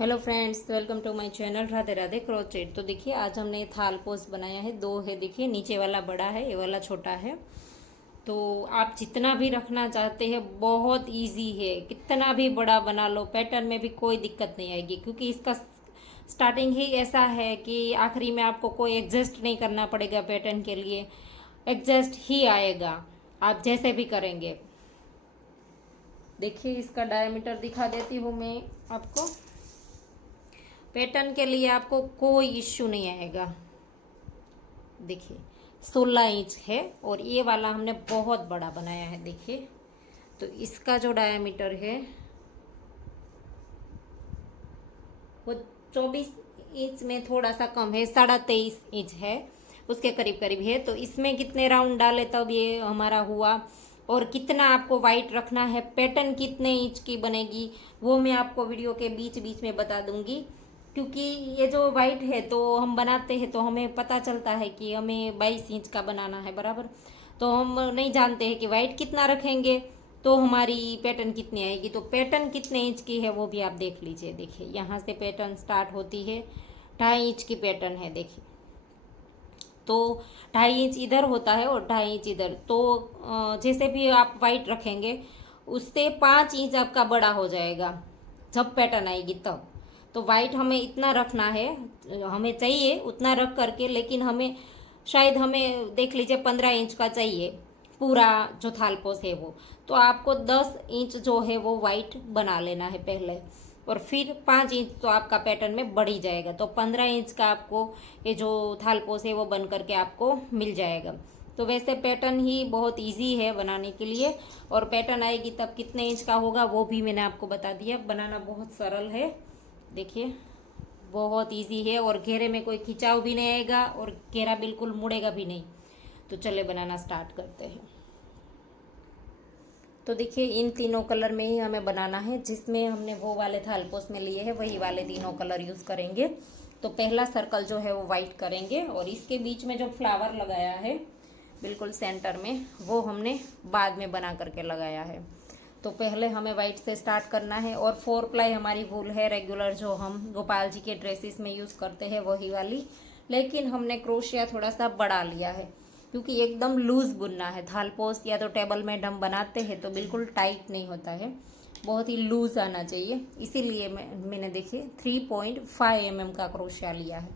Hello friends, welcome to my channel Radhe Radhe crochet. तो देखिए आज हमने थाल पोस्ट बनाया है। दो है, देखिए नीचे वाला बड़ा है, ये वाला छोटा है। तो आप जितना भी रखना चाहते हैं बहुत इजी है, कितना भी बड़ा बना लो, पैटर्न में भी कोई दिक्कत नहीं आएगी, क्योंकि इसका स्टार्टिंग ही ऐसा है कि आखिरी में आपको कोई एडजस्ट नहीं करना पड़ेगा। पैटर्न के लिए एडजस्ट ही आएगा आप जैसे भी करेंगे। देखिए इसका डायमीटर दिखा देती हूँ मैं आपको। पैटर्न के लिए आपको कोई इश्यू नहीं आएगा। देखिए 16 इंच है और ये वाला हमने बहुत बड़ा बनाया है। देखिए तो इसका जो डायमीटर है वो 24 इंच में थोड़ा सा कम है, 23.5 इंच है, उसके करीब करीब है। तो इसमें कितने राउंड डाले तब ये हमारा हुआ, और कितना आपको वाइट रखना है, पैटर्न कितने इंच की बनेगी, वो मैं आपको वीडियो के बीच बीच में बता दूंगी। क्योंकि ये जो वाइट है तो हम बनाते हैं तो हमें पता चलता है कि हमें 22 इंच का बनाना है बराबर। तो हम नहीं जानते हैं कि वाइट कितना रखेंगे तो हमारी पैटर्न कितनी आएगी। तो पैटर्न कितने इंच की है वो भी आप देख लीजिए। देखिए यहाँ से पैटर्न स्टार्ट होती है, 2.5 इंच की पैटर्न है। देखिए तो 2.5 इंच इधर होता है और 2.5 इंच इधर। तो जैसे भी आप वाइट रखेंगे उससे 5 इंच आपका बड़ा हो जाएगा जब पैटर्न आएगी तब। तो वाइट हमें इतना रखना है, हमें चाहिए उतना रख करके, लेकिन हमें शायद हमें देख लीजिए 15 इंच का चाहिए पूरा जो थालपोस है वो। तो आपको 10 इंच जो है वो वाइट बना लेना है पहले, और फिर 5 इंच तो आपका पैटर्न में बढ़ ही जाएगा। तो 15 इंच का आपको ये जो थालपोस है वो बन करके आपको मिल जाएगा। तो वैसे पैटर्न ही बहुत इजी है बनाने के लिए, और पैटर्न आएगी तब कितने इंच का होगा वो भी मैंने आपको बता दिया। बनाना बहुत सरल है, देखिए बहुत इजी है, और घेरे में कोई खिंचाव भी नहीं आएगा और घेरा बिल्कुल मुड़ेगा भी नहीं। तो चले बनाना स्टार्ट करते हैं। तो देखिए इन तीनों कलर में ही हमें बनाना है, जिसमें हमने वो वाले थालपोस में लिए हैं वही वाले तीनों कलर यूज़ करेंगे। तो पहला सर्कल जो है वो वाइट करेंगे, और इसके बीच में जो फ्लावर लगाया है बिल्कुल सेंटर में, वो हमने बाद में बना करके लगाया है। तो पहले हमें वाइट से स्टार्ट करना है। और 4 प्लाई हमारी वूल है रेगुलर, जो हम गोपाल जी के ड्रेसेस में यूज़ करते हैं वही वाली, लेकिन हमने क्रोशिया थोड़ा सा बढ़ा लिया है क्योंकि एकदम लूज बुनना है। थालपोस या तो टेबल में हम बनाते हैं तो बिल्कुल टाइट नहीं होता है, बहुत ही लूज आना चाहिए। इसीलिए मैंने देखिए 3.5 mm का क्रोशिया लिया है।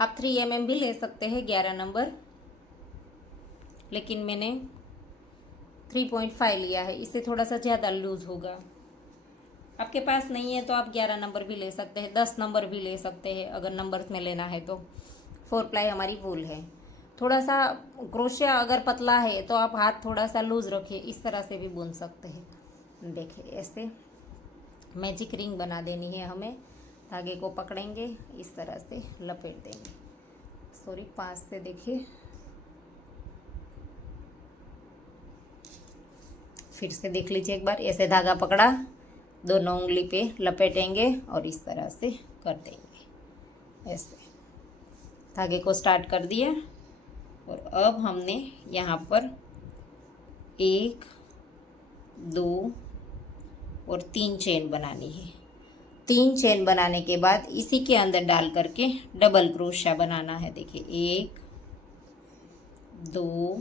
आप 3 mm भी ले सकते हैं 11 नंबर, लेकिन मैंने 3.5 लिया है, इससे थोड़ा सा ज़्यादा लूज होगा। आपके पास नहीं है तो आप 11 नंबर भी ले सकते हैं, 10 नंबर भी ले सकते हैं अगर नंबर्स में लेना है तो। 4 प्लाई हमारी वूल है। थोड़ा सा क्रोशिया अगर पतला है तो आप हाथ थोड़ा सा लूज रखिए, इस तरह से भी बुन सकते हैं। देखिए ऐसे मैजिक रिंग बना देनी है हमें। धागे को पकड़ेंगे, इस तरह से लपेट देंगे। सॉरी, पास से देखिए, फिर से देख लीजिए एक बार। ऐसे धागा पकड़ा, दोनों उंगली पे लपेटेंगे और इस तरह से कर देंगे। ऐसे धागे को स्टार्ट कर दिया, और अब हमने यहाँ पर 1 2 और 3 चेन बनानी है। 3 चेन बनाने के बाद इसी के अंदर डाल करके डबल क्रोशिया बनाना है। देखिए 1 2,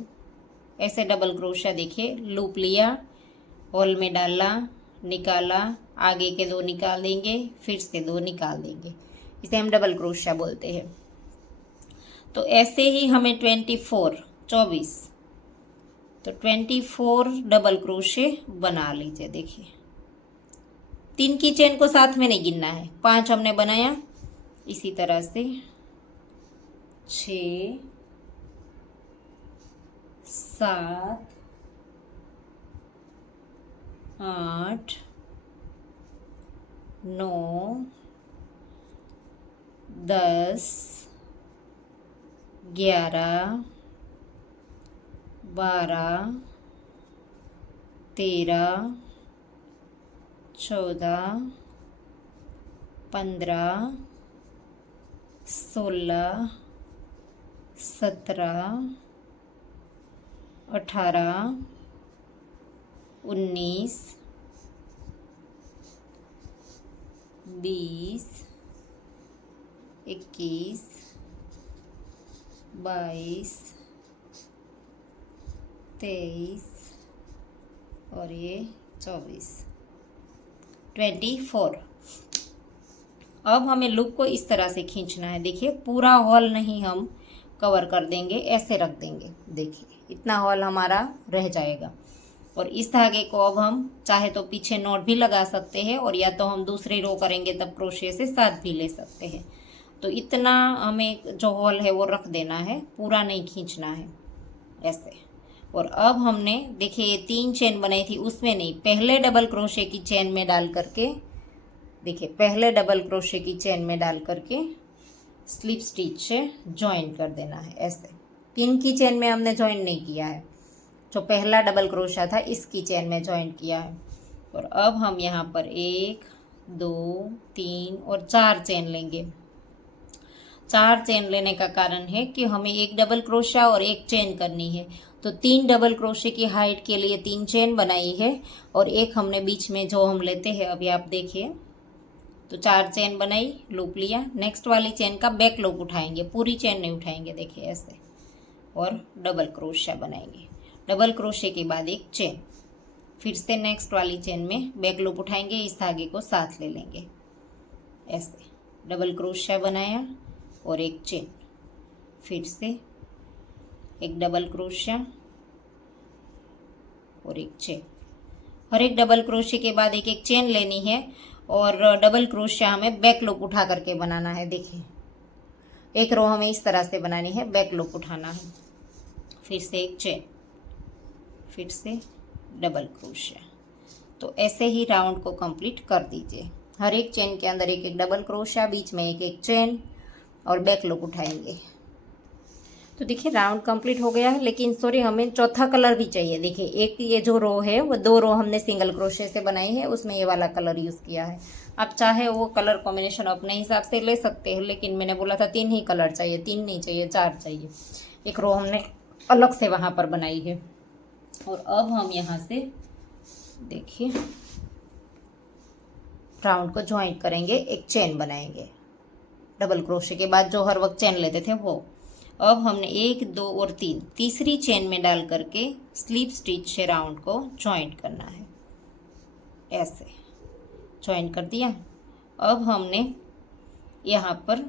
ऐसे डबल क्रोशिया, देखिए लूप लिया, होल में डाला, निकाला, आगे के 2 निकाल देंगे, फिर से 2 निकाल देंगे। इसे हम डबल क्रोशिया बोलते हैं। तो ऐसे ही हमें 24 तो 24 डबल क्रोशे बना लीजिए। देखिए 3 की चेन को साथ में नहीं गिनना है, 5 हमने बनाया, इसी तरह से 6 7 8 9 10 11 12 13 14 15 16 17 18 19 20, 21, 22, 23 और ये 24, 24। अब हमें लूप को इस तरह से खींचना है। देखिए पूरा हॉल नहीं हम कवर कर देंगे, ऐसे रख देंगे। देखिए इतना हॉल हमारा रह जाएगा। और इस धागे को अब हम चाहे तो पीछे नॉट भी लगा सकते हैं, और या तो हम दूसरी रो करेंगे तब क्रोशे से साथ भी ले सकते हैं। तो इतना हमें जो हॉल है वो रख देना है, पूरा नहीं खींचना है ऐसे। और अब हमने देखिए ये 3 चेन बनाई थी, उसमें नहीं, पहले डबल क्रोशे की चेन में डाल करके, देखिए पहले डबल क्रोशे की चेन में डाल करके स्लिप स्टिच से ज्वाइन कर देना है ऐसे। पिन की चेन में हमने ज्वाइन नहीं किया है, जो पहला डबल क्रोशा था इसकी चेन में ज्वाइन किया है। और अब हम यहाँ पर 1, 2, 3 और 4 चेन लेंगे। 4 चेन लेने का कारण है कि हमें एक डबल क्रोशा और एक चेन करनी है। तो 3 डबल क्रोशे की हाइट के लिए 3 चेन बनाई है, और एक हमने बीच में जो हम लेते हैं अभी आप देखिए। तो 4 चेन बनाई, लूप लिया, नेक्स्ट वाली चेन का बैक लूप उठाएंगे, पूरी चेन नहीं उठाएंगे, देखिए ऐसे। और डबल क्रोशा बनाएंगे, डबल क्रोशे के बाद एक चेन, फिर से नेक्स्ट वाली चेन में बैक लूप उठाएंगे, इस धागे को साथ ले लेंगे ऐसे। डबल क्रोशा बनाया और एक चेन, फिर से एक डबल क्रोशा और एक चेन। हर एक डबल क्रोशे के बाद एक एक चेन लेनी है, और डबल क्रोशा हमें बैक लूप उठा करके बनाना है। देखिए एक रो हमें इस तरह से बनानी है, बैक लूप उठाना है, फिर से एक चेन, फिर से डबल क्रोशा। तो ऐसे ही राउंड को कंप्लीट कर दीजिए। हर एक चेन के अंदर एक एक डबल क्रोशा, बीच में एक एक चेन और बैक लूप उठाएंगे। तो देखिए राउंड कंप्लीट हो गया है, लेकिन सॉरी हमें चौथा कलर भी चाहिए। देखिए एक ये जो रो है वो 2 रो हमने सिंगल क्रोशे से बनाई है, उसमें ये वाला कलर यूज़ किया है। आप चाहे वो कलर कॉम्बिनेशन अपने हिसाब से ले सकते हैं, लेकिन मैंने बोला था 3 ही कलर चाहिए, 3 नहीं चाहिए, 4 चाहिए। एक रो हमने अलग से वहाँ पर बनाई है। और अब हम यहाँ से देखिए राउंड को ज्वाइन करेंगे, एक चेन बनाएंगे डबल क्रोशे के बाद, जो हर वक्त चेन लेते थे वो। अब हमने 1, 2 और 3 तीसरी चेन में डाल करके स्लिप स्टिच से राउंड को ज्वाइन करना है ऐसे। ज्वाइन कर दिया। अब हमने यहाँ पर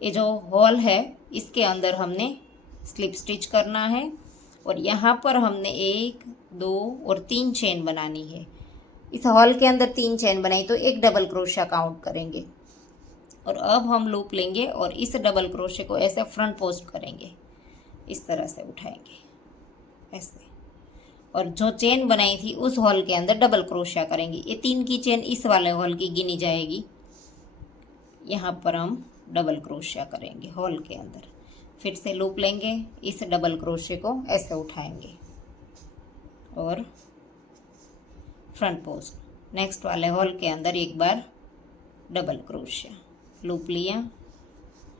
ये जो हॉल है इसके अंदर हमने स्लिप स्टिच करना है, और यहाँ पर हमने 1, 2 और 3 चेन बनानी है। इस हॉल के अंदर 3 चेन बनाई तो एक डबल क्रोशा काउंट करेंगे। और अब हम लूप लेंगे और इस डबल क्रोशे को ऐसे फ्रंट पोस्ट करेंगे, इस तरह से उठाएंगे ऐसे। और जो चेन बनाई थी उस हॉल के अंदर डबल क्रोशा करेंगे। ये 3 की चेन इस वाले हॉल की गिनी जाएगी। यहाँ पर हम डबल क्रोशा करेंगे हॉल के अंदर, फिर से लूप लेंगे, इस डबल क्रोशे को ऐसे उठाएंगे और फ्रंट पोस्ट। नेक्स्ट वाले हॉल के अंदर एक बार डबल क्रोशा, लूप लिया,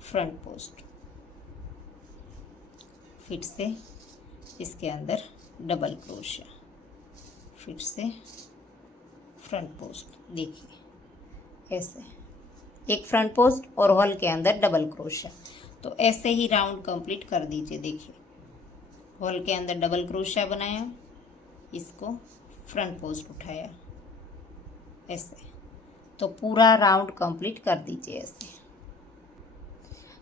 फ्रंट पोस्ट, फिर से इसके अंदर डबल क्रोशा, फिर से फ्रंट पोस्ट। देखिए ऐसे एक फ्रंट पोस्ट और हॉल के अंदर डबल क्रोशा। तो ऐसे ही राउंड कंप्लीट कर दीजिए। देखिए हॉल के अंदर डबल क्रोशा बनाया, इसको फ्रंट पोस्ट उठाया ऐसे। तो पूरा राउंड कंप्लीट कर दीजिए ऐसे।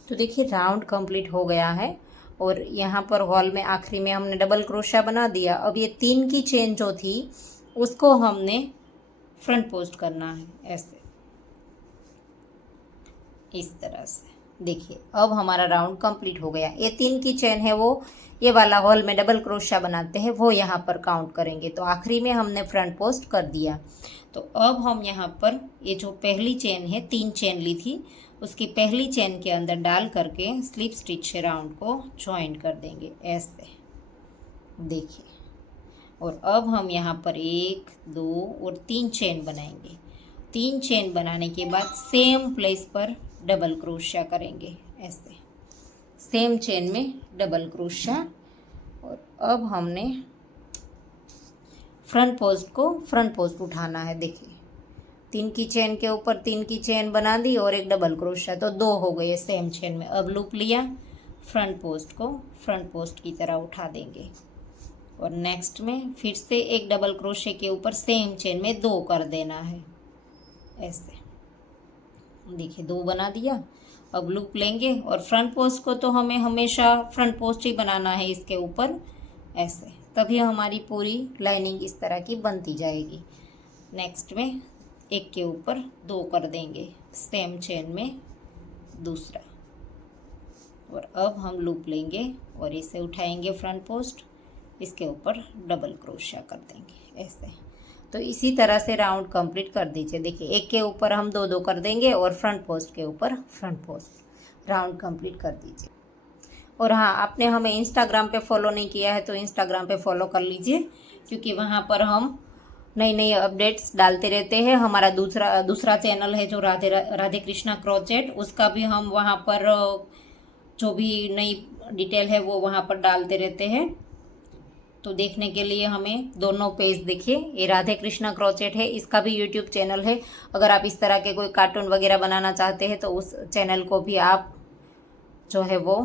तो देखिए राउंड कंप्लीट हो गया है, और यहाँ पर हॉल में आखिरी में हमने डबल क्रोशा बना दिया। अब ये 3 की चेन जो थी उसको हमने फ्रंट पोस्ट करना है ऐसे, इस तरह से। देखिए अब हमारा राउंड कंप्लीट हो गया। ये 3 की चेन है वो ये वाला हॉल में डबल क्रोशा बनाते हैं वो यहाँ पर काउंट करेंगे। तो आखिरी में हमने फ्रंट पोस्ट कर दिया। तो अब हम यहाँ पर ये जो पहली चेन है 3 चेन ली थी, उसकी पहली चेन के अंदर डाल करके स्लिप स्टिच से राउंड को ज्वाइन कर देंगे ऐसे। देखिए और अब हम यहाँ पर 1, 2 और 3 चेन बनाएंगे। 3 चेन बनाने के बाद सेम प्लेस पर डबल क्रोशा करेंगे ऐसे, सेम चेन में डबल क्रोशा। और अब हमने फ्रंट पोस्ट को फ्रंट पोस्ट उठाना है। देखिए 3 की चेन के ऊपर 3 की चेन बना दी और एक डबल क्रोशिया, तो 2 हो गए सेम चेन में। अब लूप लिया, फ्रंट पोस्ट को फ्रंट पोस्ट की तरह उठा देंगे और नेक्स्ट में फिर से एक डबल क्रोशिया के ऊपर सेम चेन में 2 कर देना है। ऐसे देखिए 2 बना दिया। अब लूप लेंगे और फ्रंट पोस्ट को तो हमें हमेशा फ्रंट पोस्ट ही बनाना है इसके ऊपर, ऐसे, तभी हमारी पूरी लाइनिंग इस तरह की बनती जाएगी। नेक्स्ट में एक के ऊपर 2 कर देंगे सेम चेन में दूसरा, और अब हम लूप लेंगे और इसे उठाएंगे फ्रंट पोस्ट, इसके ऊपर डबल क्रोशिया कर देंगे ऐसे। तो इसी तरह से राउंड कंप्लीट कर दीजिए। देखिए एक के ऊपर हम 2 2 कर देंगे और फ्रंट पोस्ट के ऊपर फ्रंट पोस्ट, राउंड कंप्लीट कर दीजिए। और हाँ, आपने हमें इंस्टाग्राम पे फॉलो नहीं किया है तो इंस्टाग्राम पे फॉलो कर लीजिए, क्योंकि वहाँ पर हम नई नई अपडेट्स डालते रहते हैं। हमारा दूसरा चैनल है जो राधे कृष्णा क्रोचेट, उसका भी हम वहाँ पर जो भी नई डिटेल है वो वहाँ पर डालते रहते हैं। तो देखने के लिए हमें दोनों पेज देखिए। ये राधे कृष्णा क्रोचेट है, इसका भी यूट्यूब चैनल है। अगर आप इस तरह के कोई कार्टून वगैरह बनाना चाहते हैं तो उस चैनल को भी आप जो है वो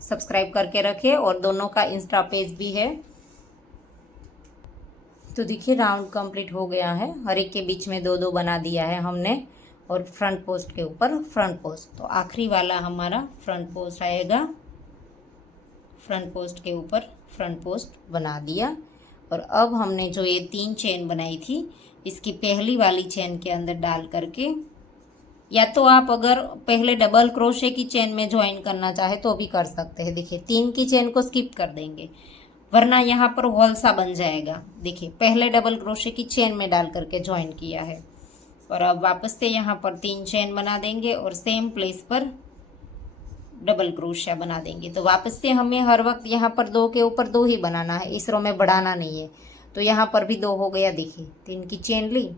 सब्सक्राइब करके रखें, और दोनों का इंस्टा पेज भी है। तो देखिए राउंड कंप्लीट हो गया है। हर एक के बीच में 2 2 बना दिया है हमने, और फ्रंट पोस्ट के ऊपर फ्रंट पोस्ट। तो आखिरी वाला हमारा फ्रंट पोस्ट आएगा, फ्रंट पोस्ट के ऊपर फ्रंट पोस्ट बना दिया। और अब हमने जो ये 3 चेन बनाई थी, इसकी पहली वाली चेन के अंदर डाल करके, या तो आप अगर पहले डबल क्रोशे की चेन में ज्वाइन करना चाहे तो भी कर सकते हैं। देखिए 3 की चेन को स्किप कर देंगे, वरना यहाँ पर होल सा बन जाएगा। देखिए पहले डबल क्रोशे की चेन में डाल करके ज्वाइन किया है, और अब वापस से यहाँ पर 3 चेन बना देंगे और सेम प्लेस पर डबल क्रोशिया बना देंगे। तो वापस से हमें हर वक्त यहाँ पर 2 के ऊपर 2 ही बनाना है, इस रो में बढ़ाना नहीं है। तो यहाँ पर भी 2 हो गया। देखिए 3 की चेन ली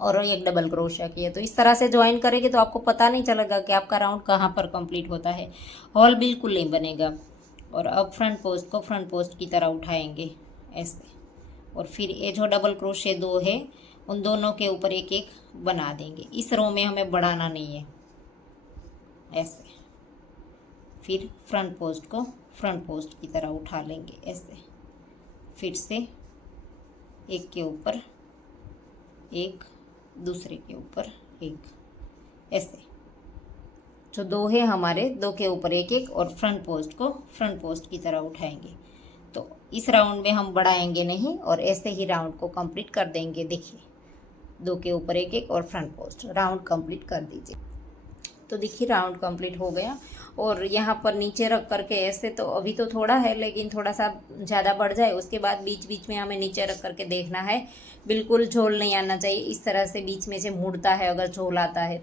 और एक डबल क्रोशिया किया। तो इस तरह से ज्वाइन करेंगे तो आपको पता नहीं चलेगा कि आपका राउंड कहाँ पर कंप्लीट होता है, हॉल बिल्कुल नहीं बनेगा। और अब फ्रंट पोस्ट को फ्रंट पोस्ट की तरह उठाएंगे ऐसे, और फिर ये जो डबल क्रोशिया 2 है उन दोनों के ऊपर एक एक बना देंगे। इस रो में हमें बढ़ाना नहीं है ऐसे। फिर फ्रंट पोस्ट को फ्रंट पोस्ट की तरह उठा लेंगे ऐसे, फिर से एक के ऊपर एक, दूसरे के ऊपर एक, ऐसे। जो 2 है हमारे 2 के ऊपर एक एक, और फ्रंट पोस्ट को फ्रंट पोस्ट की तरह उठाएंगे। तो इस राउंड में हम बढ़ाएंगे नहीं, और ऐसे ही राउंड को कंप्लीट कर देंगे। देखिए 2 के ऊपर एक एक और फ्रंट पोस्ट, राउंड कंप्लीट कर दीजिए। तो देखिए राउंड कंप्लीट हो गया। और यहाँ पर नीचे रख करके ऐसे, तो अभी तो थोड़ा है लेकिन थोड़ा सा ज़्यादा बढ़ जाए, उसके बाद बीच बीच में हमें नीचे रख करके देखना है। बिल्कुल झोल नहीं आना चाहिए, इस तरह से बीच में से मुड़ता है अगर झोल आता है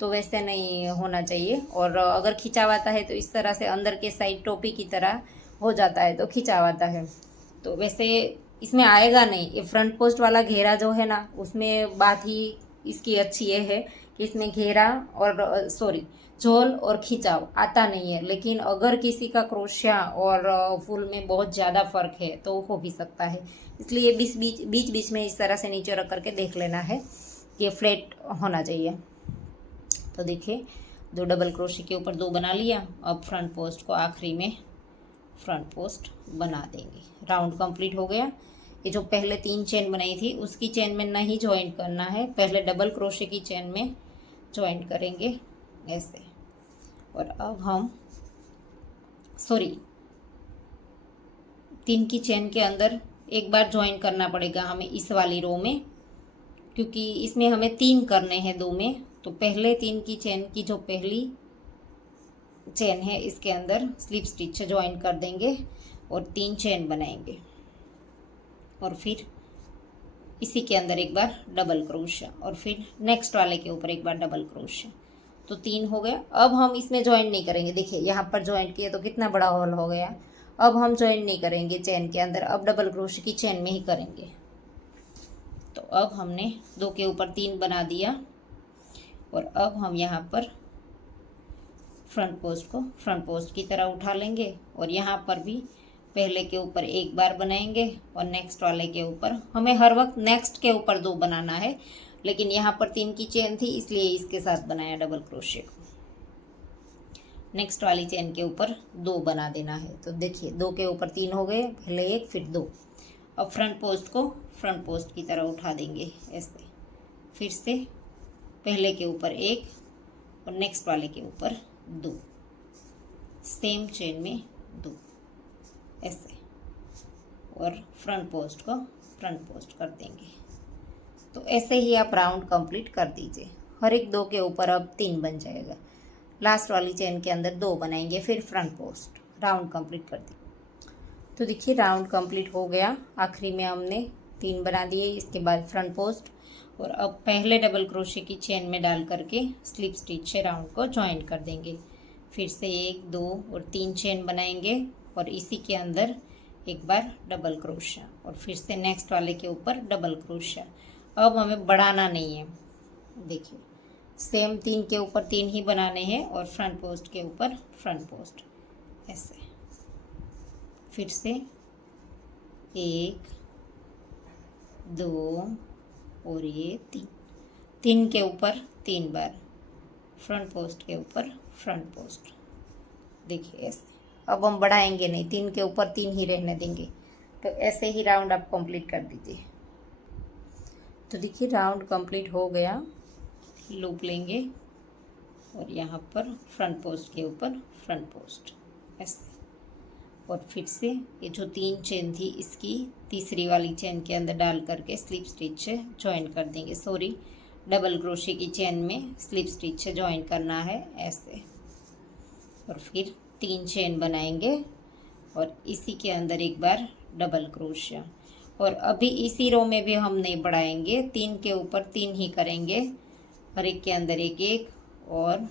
तो वैसे नहीं होना चाहिए। और अगर खिंचाव आता है तो इस तरह से अंदर के साइड टोपी की तरह हो जाता है, तो खिंचाव आता है। तो वैसे इसमें आएगा नहीं। ये फ्रंट पोस्ट वाला घेरा जो है ना, उसमें बात ही इसकी अच्छी ये है कि इसमें घेरा और झोल और खिंचाव आता नहीं है। लेकिन अगर किसी का क्रोशिया और फुल में बहुत ज़्यादा फर्क है तो हो भी सकता है, इसलिए बीच बीच में इस तरह से नीचे रख करके देख लेना है कि फ्लैट होना चाहिए। तो देखिए 2 डबल क्रोशिया के ऊपर 2 बना लिया। अब फ्रंट पोस्ट को आखिरी में फ्रंट पोस्ट बना देंगे। राउंड कंप्लीट हो गया। ये जो पहले 3 चेन बनाई थी उसकी चेन में नहीं ज्वाइन करना है, पहले डबल क्रोशिया की चेन में ज्वाइन करेंगे ऐसे। और अब हम 3 की चेन के अंदर एक बार ज्वाइन करना पड़ेगा हमें इस वाली रो में, क्योंकि इसमें हमें 3 करने हैं 2 में। तो पहले 3 की चेन की जो पहली चेन है इसके अंदर स्लिप स्टिच ज्वाइन कर देंगे और 3 चेन बनाएंगे, और फिर इसी के अंदर एक बार डबल क्रोशिया, और फिर नेक्स्ट वाले के ऊपर एक बार डबल क्रोशिया। तो 3 हो गया। अब हम इसमें ज्वाइन नहीं करेंगे। देखिए यहाँ पर ज्वाइन किए तो कितना बड़ा होल हो गया। अब हम ज्वाइन नहीं करेंगे चेन के अंदर, अब डबल क्रोशिया की चेन में ही करेंगे। तो अब हमने 2 के ऊपर 3 बना दिया, और अब हम यहाँ पर फ्रंट पोस्ट को फ्रंट पोस्ट की तरह उठा लेंगे, और यहाँ पर भी पहले के ऊपर एक बार बनाएंगे और नेक्स्ट वाले के ऊपर, हमें हर वक्त नेक्स्ट के ऊपर 2 बनाना है, लेकिन यहाँ पर 3 की चेन थी इसलिए इसके साथ बनाया डबल क्रोशे को। नेक्स्ट वाली चेन के ऊपर 2 बना देना है। तो देखिए 2 के ऊपर 3 हो गए, पहले 1 फिर 2। अब फ्रंट पोस्ट को फ्रंट पोस्ट की तरह उठा देंगे ऐसे, फिर से पहले के ऊपर 1 और नेक्स्ट वाले के ऊपर 2, सेम चेन में 2 ऐसे, और फ्रंट पोस्ट को फ्रंट पोस्ट कर देंगे। तो ऐसे ही आप राउंड कंप्लीट कर दीजिए। हर एक 2 के ऊपर अब 3 बन जाएगा। लास्ट वाली चेन के अंदर 2 बनाएंगे, फिर फ्रंट पोस्ट, राउंड कंप्लीट कर दिए। तो देखिए राउंड कंप्लीट हो गया। आखिरी में हमने 3 बना दिए, इसके बाद फ्रंट पोस्ट, और अब पहले डबल क्रोशे की चेन में डाल करके स्लिप स्टिच से राउंड को ज्वाइन कर देंगे। फिर से 1 2 और 3 चेन बनाएंगे और इसी के अंदर एक बार डबल क्रोशा और फिर से नेक्स्ट वाले के ऊपर डबल क्रोशा। अब हमें बढ़ाना नहीं है, देखिए सेम 3 के ऊपर 3 ही बनाने हैं और फ्रंट पोस्ट के ऊपर फ्रंट पोस्ट ऐसे। फिर से 1 2 और ये 3 के ऊपर 3 बार फ्रंट पोस्ट के ऊपर फ्रंट पोस्ट, देखिए ऐसे। अब हम बढ़ाएंगे नहीं, 3 के ऊपर 3 ही रहने देंगे। तो ऐसे ही राउंड आप कंप्लीट कर दीजिए। तो देखिए राउंड कंप्लीट हो गया। लूप लेंगे और यहाँ पर फ्रंट पोस्ट के ऊपर फ्रंट पोस्ट ऐसे, और फिर से ये जो 3 चेन थी इसकी तीसरी वाली चेन के अंदर डाल करके स्लिप स्टिच से ज्वाइन कर देंगे। सॉरी, डबल क्रोशे की चेन में स्लिप स्टिच से ज्वाइन करना है ऐसे, और फिर 3 चेन बनाएंगे और इसी के अंदर एक बार डबल क्रोशिया। और अभी इसी रो में भी हम नहीं बढ़ाएंगे, 3 के ऊपर 3 ही करेंगे, हर एक के अंदर एक एक, और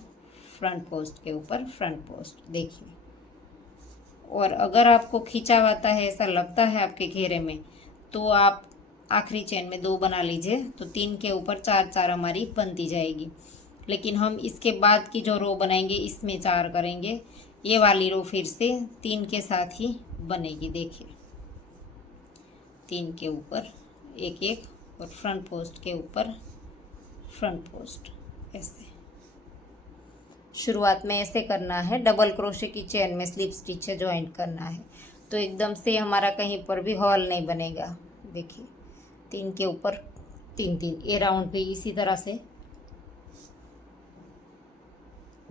फ्रंट पोस्ट के ऊपर फ्रंट पोस्ट, देखिए। और अगर आपको खिंचावाता है, ऐसा लगता है आपके घेरे में, तो आप आखिरी चेन में 2 बना लीजिए, तो 3 के ऊपर 4 4 हमारी बनती जाएगी। लेकिन हम इसके बाद की जो रो बनाएंगे इसमें 4 करेंगे, ये वाली रो फिर से 3 के साथ ही बनेगी। देखिए 3 के ऊपर एक एक और फ्रंट पोस्ट के ऊपर फ्रंट पोस्ट ऐसे। शुरुआत में ऐसे करना है, डबल क्रोशे की चेन में स्लिप स्टिच से ज्वाइन करना है, तो एकदम से हमारा कहीं पर भी हॉल नहीं बनेगा। देखिए 3 के ऊपर 3 3, ये राउंड भी इसी तरह से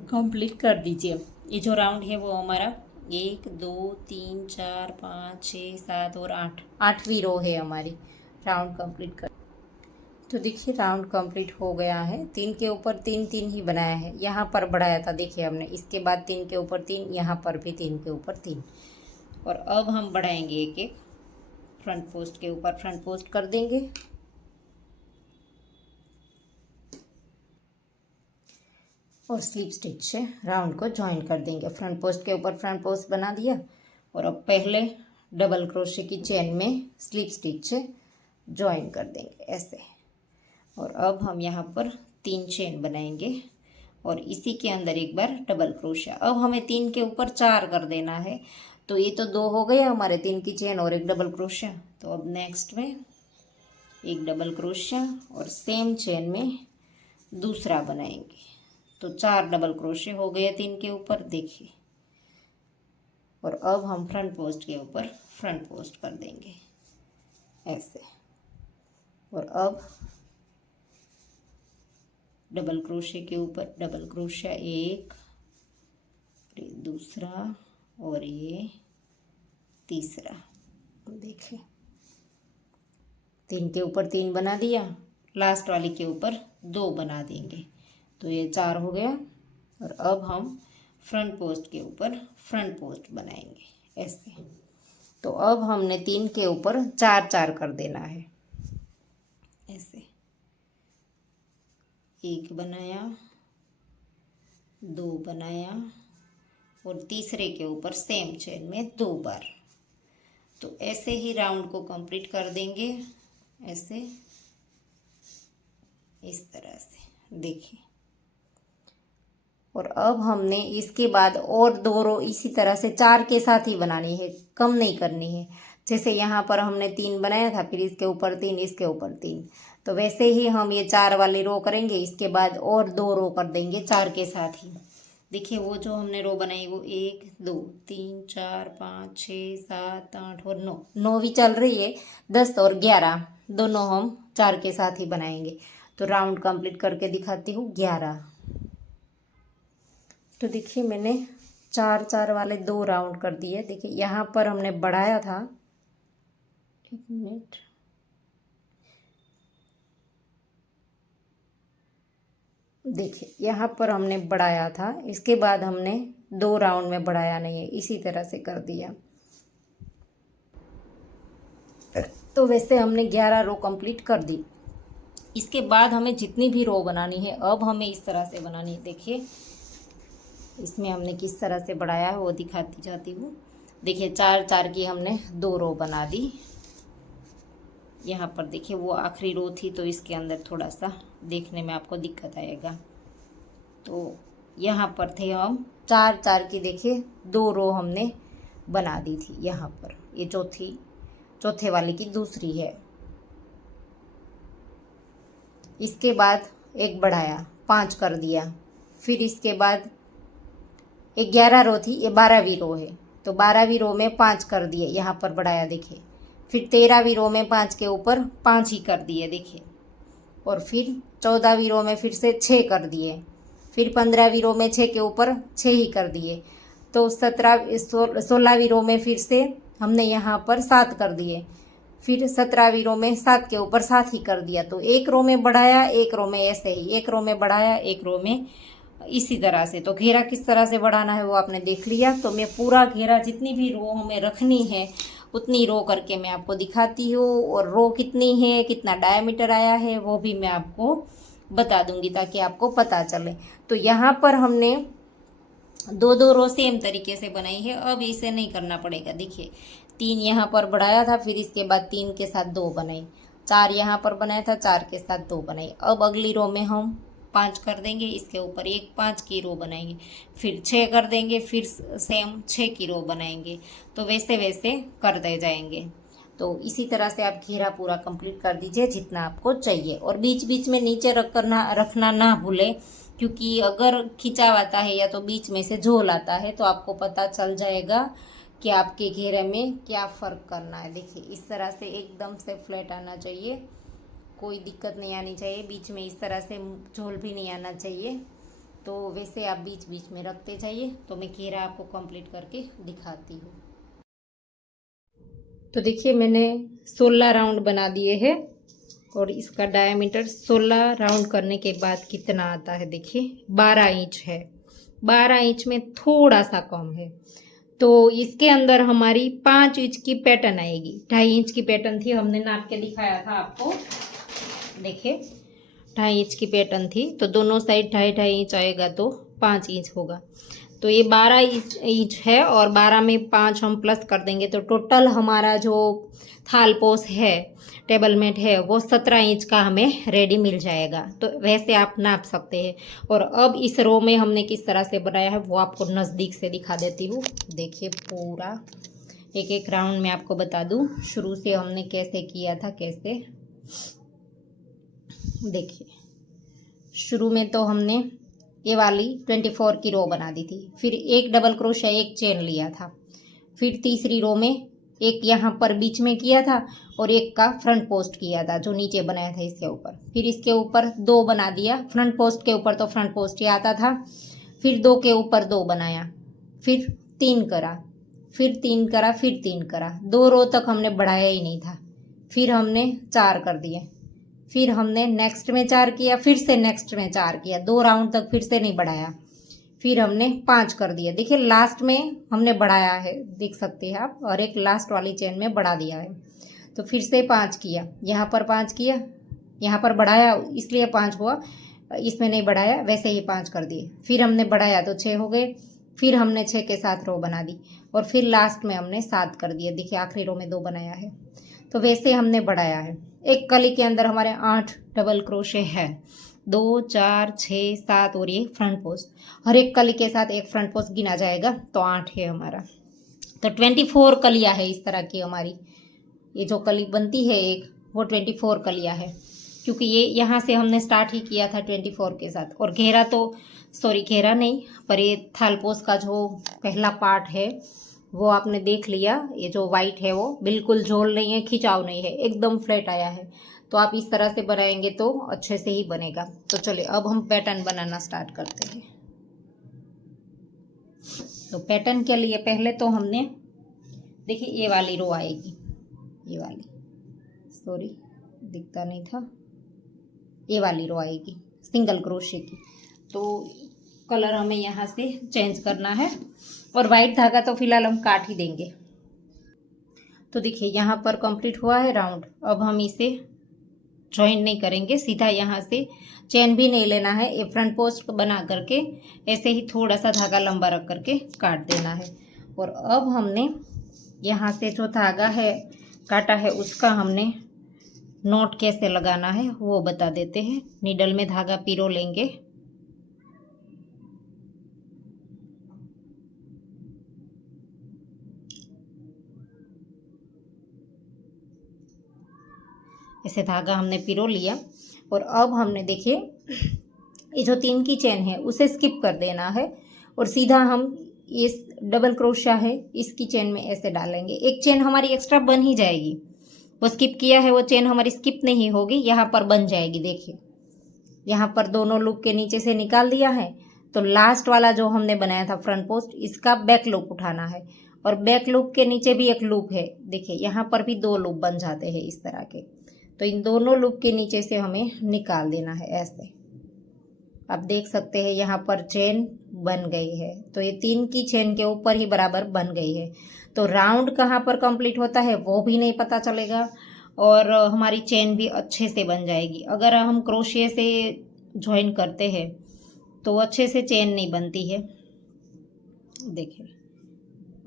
कंप्लीट कर दीजिए। ये जो राउंड है वो हमारा 1 2 3 4 5 6 7 और 8, 8वीं रो है हमारी। राउंड कंप्लीट कर, तो देखिए राउंड कंप्लीट हो गया है। 3 के ऊपर 3 3 ही बनाया है, यहाँ पर बढ़ाया था देखिए हमने, इसके बाद 3 के ऊपर 3, यहाँ पर भी 3 के ऊपर 3, और अब हम बढ़ाएंगे एक एक, फ्रंट पोस्ट के ऊपर फ्रंट पोस्ट कर देंगे और स्लिप स्टिच से राउंड को ज्वाइन कर देंगे। फ्रंट पोस्ट के ऊपर फ्रंट पोस्ट बना दिया, और अब पहले डबल क्रोशे की चेन में स्लिप स्टिच से ज्वाइन कर देंगे ऐसे। और अब हम यहाँ पर 3 चेन बनाएंगे और इसी के अंदर एक बार डबल क्रोशा। अब हमें 3 के ऊपर 4 कर देना है, तो ये तो 2 हो गए हमारे, 3 की चेन और एक डबल क्रोशा। तो अब नेक्स्ट में एक डबल क्रोशा और सेम चेन में दूसरा बनाएंगे, तो 4 डबल क्रोशे हो गए 3 के ऊपर, देखिए। और अब हम फ्रंट पोस्ट के ऊपर फ्रंट पोस्ट कर देंगे ऐसे, और अब डबल क्रोशे के ऊपर डबल क्रोशा, एक, ये दूसरा और ये तीसरा, देखिए 3 के ऊपर 3 बना दिया, लास्ट वाली के ऊपर 2 बना देंगे, तो ये 4 हो गया। और अब हम फ्रंट पोस्ट के ऊपर फ्रंट पोस्ट बनाएंगे ऐसे। तो अब हमने 3 के ऊपर 4 4 कर देना है ऐसे, 1 बनाया, 2 बनाया, और तीसरे के ऊपर सेम चेन में 2 बार। तो ऐसे ही राउंड को कंप्लीट कर देंगे ऐसे, इस तरह से, देखिए। और अब हमने इसके बाद और 2 रो इसी तरह से 4 के साथ ही बनानी है, कम नहीं करनी है। जैसे यहाँ पर हमने 3 बनाया था, फिर इसके ऊपर 3, इसके ऊपर 3, तो वैसे ही हम ये 4 वाली रो करेंगे। इसके बाद और 2 रो कर देंगे 4 के साथ ही। देखिए वो जो हमने रो बनाई वो 1 2 3 4 5 6 7 8 और 9 भी चल रही है, 10 और 11 दोनों हम 4 के साथ ही बनाएंगे। तो राउंड कंप्लीट करके दिखाती हूँ 11। तो देखिए मैंने 4 4 वाले 2 राउंड कर दिए। देखिए यहाँ पर हमने बढ़ाया था, 1 मिनट, देखिए यहाँ पर हमने बढ़ाया था, इसके बाद हमने 2 राउंड में बढ़ाया नहीं है, इसी तरह से कर दिया। तो वैसे हमने 11 रो कंप्लीट कर दी। इसके बाद हमें जितनी भी रो बनानी है अब हमें इस तरह से बनानी है। देखिए इसमें हमने किस तरह से बढ़ाया है वो दिखाती जाती हूँ। देखिए 4 4 की हमने 2 रो बना दी। यहाँ पर देखिए वो आखिरी रो थी तो इसके अंदर थोड़ा सा देखने में आपको दिक्कत आएगा। तो यहाँ पर थे हम 4 4 की, देखिए 2 रो हमने बना दी थी। यहाँ पर ये चौथे वाली की दूसरी है। इसके बाद एक बढ़ाया, 5 कर दिया। फिर इसके बाद 11 रो थी, ये 12वीं रो है, तो 12वीं रो में 5 कर दिए, यहाँ पर बढ़ाया देखिए। फिर 13वीं रो में 5 के ऊपर 5 ही कर दिए देखिए। और फिर 14वीं रो में फिर से 6 कर दिए। फिर 15वीं रो में 6 के ऊपर 6 ही कर दिए। तो 16वीं रो में फिर से हमने यहाँ पर 7 कर दिए। फिर 17वीं रो में 7 के ऊपर 7 ही कर दिया। तो एक रो में बढ़ाया, एक रो में ऐसे ही, एक रो में बढ़ाया, एक रो में इसी तरह से। तो घेरा किस तरह से बढ़ाना है वो आपने देख लिया। तो मैं पूरा घेरा जितनी भी रो हमें रखनी है उतनी रो करके मैं आपको दिखाती हूँ। और रो कितनी है, कितना डायमीटर आया है वो भी मैं आपको बता दूंगी ताकि आपको पता चले। तो यहाँ पर हमने 2 2 रो सेम तरीके से बनाई है। अब इसे नहीं करना पड़ेगा। देखिए 3 यहाँ पर बढ़ाया था, फिर इसके बाद 3 के साथ 2 बनाई, 4 यहाँ पर बनाया था, 4 के साथ 2 बनाई। अब अगली रो में हम 5 कर देंगे, इसके ऊपर एक 5 की रो बनाएंगे, फिर 6 कर देंगे, फिर सेम 6 की रो बनाएंगे। तो वैसे वैसे करते जाएंगे। तो इसी तरह से आप घेरा पूरा कंप्लीट कर दीजिए जितना आपको चाहिए। और बीच बीच में नीचे रखना ना भूले, क्योंकि अगर खिंचाव आता है या तो बीच में से झोल आता है तो आपको पता चल जाएगा कि आपके घेरे में क्या फ़र्क करना है। देखिए इस तरह से एकदम से फ्लैट आना चाहिए, कोई दिक्कत नहीं आनी चाहिए, बीच में इस तरह से झोल भी नहीं आना चाहिए। तो वैसे आप बीच बीच में रखते जाइए। तो मैं घेरा आपको कंप्लीट करके दिखाती हूँ। तो देखिए मैंने 16 राउंड बना दिए हैं और इसका डायमीटर 16 राउंड करने के बाद कितना आता है देखिए 12 इंच है। 12 इंच में थोड़ा सा कम है। तो इसके अंदर हमारी 5 इंच की पैटर्न आएगी। 2.5 इंच की पैटर्न थी, हमने नाप के दिखाया था आपको। देखिए 2.5 इंच की पैटर्न थी, तो दोनों साइड 2.5 इंच आएगा तो 5 इंच होगा। तो ये 12 इंच है और 12 में 5 हम प्लस कर देंगे तो टोटल हमारा जो थाल पोस है, टेबल मेट है, वो 17 इंच का हमें रेडी मिल जाएगा। तो वैसे आप नाप सकते हैं। और अब इस रो में हमने किस तरह से बनाया है वो आपको नज़दीक से दिखा देती हूँ। देखिए पूरा एक एक राउंड में आपको बता दूँ शुरू से हमने कैसे किया था। कैसे देखिए शुरू में तो हमने ये वाली 24 की रो बना दी थी, फिर एक डबल क्रोशा एक चेन लिया था, फिर तीसरी रो में एक यहाँ पर बीच में किया था और एक का फ्रंट पोस्ट किया था जो नीचे बनाया था इसके ऊपर। फिर इसके ऊपर 2 बना दिया, फ्रंट पोस्ट के ऊपर तो फ्रंट पोस्ट ही आता था। फिर 2 के ऊपर 2 बनाया, फिर 3 करा, फिर 3 करा, फिर 3 करा। 2 रो तक हमने बढ़ाया ही नहीं था। फिर हमने 4 कर दिए, फिर हमने नेक्स्ट में 4 किया, फिर से नेक्स्ट में 4 किया, 2 राउंड तक फिर से नहीं बढ़ाया। फिर हमने 5 कर दिया। देखिए लास्ट में हमने बढ़ाया है, देख सकते हैं आप, और एक लास्ट वाली चेन में बढ़ा दिया है। तो फिर से 5 किया, यहाँ पर 5 किया, यहाँ पर बढ़ाया इसलिए 5 हुआ, इसमें नहीं बढ़ाया वैसे ही 5 कर दिए। फिर हमने बढ़ाया तो 6 हो गए। फिर हमने 6 के साथ रो बना दी और फिर लास्ट में हमने 7 कर दिए। देखिए आखिरी रो में 2 बनाया है। तो वैसे हमने बढ़ाया है। एक कली के अंदर हमारे 8 डबल क्रोशे है, 2 4 6 7 और ये फ्रंट पोस्ट, हर एक कली के साथ एक फ्रंट पोस्ट गिना जाएगा तो 8 है हमारा। तो 24 कलियां है इस तरह की हमारी, ये जो कली बनती है एक, वो 24 कलियां है, क्योंकि ये यहाँ से हमने स्टार्ट ही किया था 24 के साथ। और घेरा तो सॉरी घेरा नहीं, पर ये थालपोस का जो पहला पार्ट है वो आपने देख लिया, ये जो वाइट है वो बिल्कुल झोल नहीं है, खिंचाव नहीं है, एकदम फ्लैट आया है। तो आप इस तरह से बनाएंगे तो अच्छे से ही बनेगा। तो चलिए अब हम पैटर्न बनाना स्टार्ट करते हैं। तो पैटर्न के लिए पहले तो हमने देखिए ये वाली रो आएगी, ये वाली, सॉरी दिखता नहीं था, ये वाली रो आएगी सिंगल क्रोशे की। तो कलर हमें यहाँ से चेंज करना है और वाइट धागा तो फिलहाल हम काट ही देंगे। तो देखिए यहाँ पर कंप्लीट हुआ है राउंड। अब हम इसे ज्वाइन नहीं करेंगे, सीधा यहाँ से चेन भी नहीं लेना है, ये फ्रंट पोस्ट बना करके ऐसे ही थोड़ा सा धागा लंबा रख करके काट देना है। और अब हमने यहाँ से जो धागा है काटा है उसका हमने नोट कैसे लगाना है वो बता देते हैं। नीडल में धागा पिरो लेंगे, ऐसे धागा हमने पिरो लिया। और अब हमने देखिए ये जो 3 की चेन है उसे स्किप कर देना है और सीधा हम इस डबल क्रोशिया है इसकी चेन में ऐसे डालेंगे। एक चेन हमारी एक्स्ट्रा बन ही जाएगी, वो स्किप किया है वो चेन हमारी स्किप नहीं होगी, यहाँ पर बन जाएगी। देखिए यहाँ पर दोनों लूप के नीचे से निकाल दिया है। तो लास्ट वाला जो हमने बनाया था फ्रंट पोस्ट, इसका बैक लूप उठाना है और बैक लूप के नीचे भी एक लूप है। देखिए यहाँ पर भी 2 लूप बन जाते हैं इस तरह के। तो इन दोनों लूप के नीचे से हमें निकाल देना है ऐसे। आप देख सकते हैं यहाँ पर चेन बन गई है, तो ये 3 की चेन के ऊपर ही बराबर बन गई है। तो राउंड कहाँ पर कंप्लीट होता है वो भी नहीं पता चलेगा और हमारी चेन भी अच्छे से बन जाएगी। अगर हम क्रोशिया से ज्वाइन करते हैं तो अच्छे से चेन नहीं बनती है। देखिए,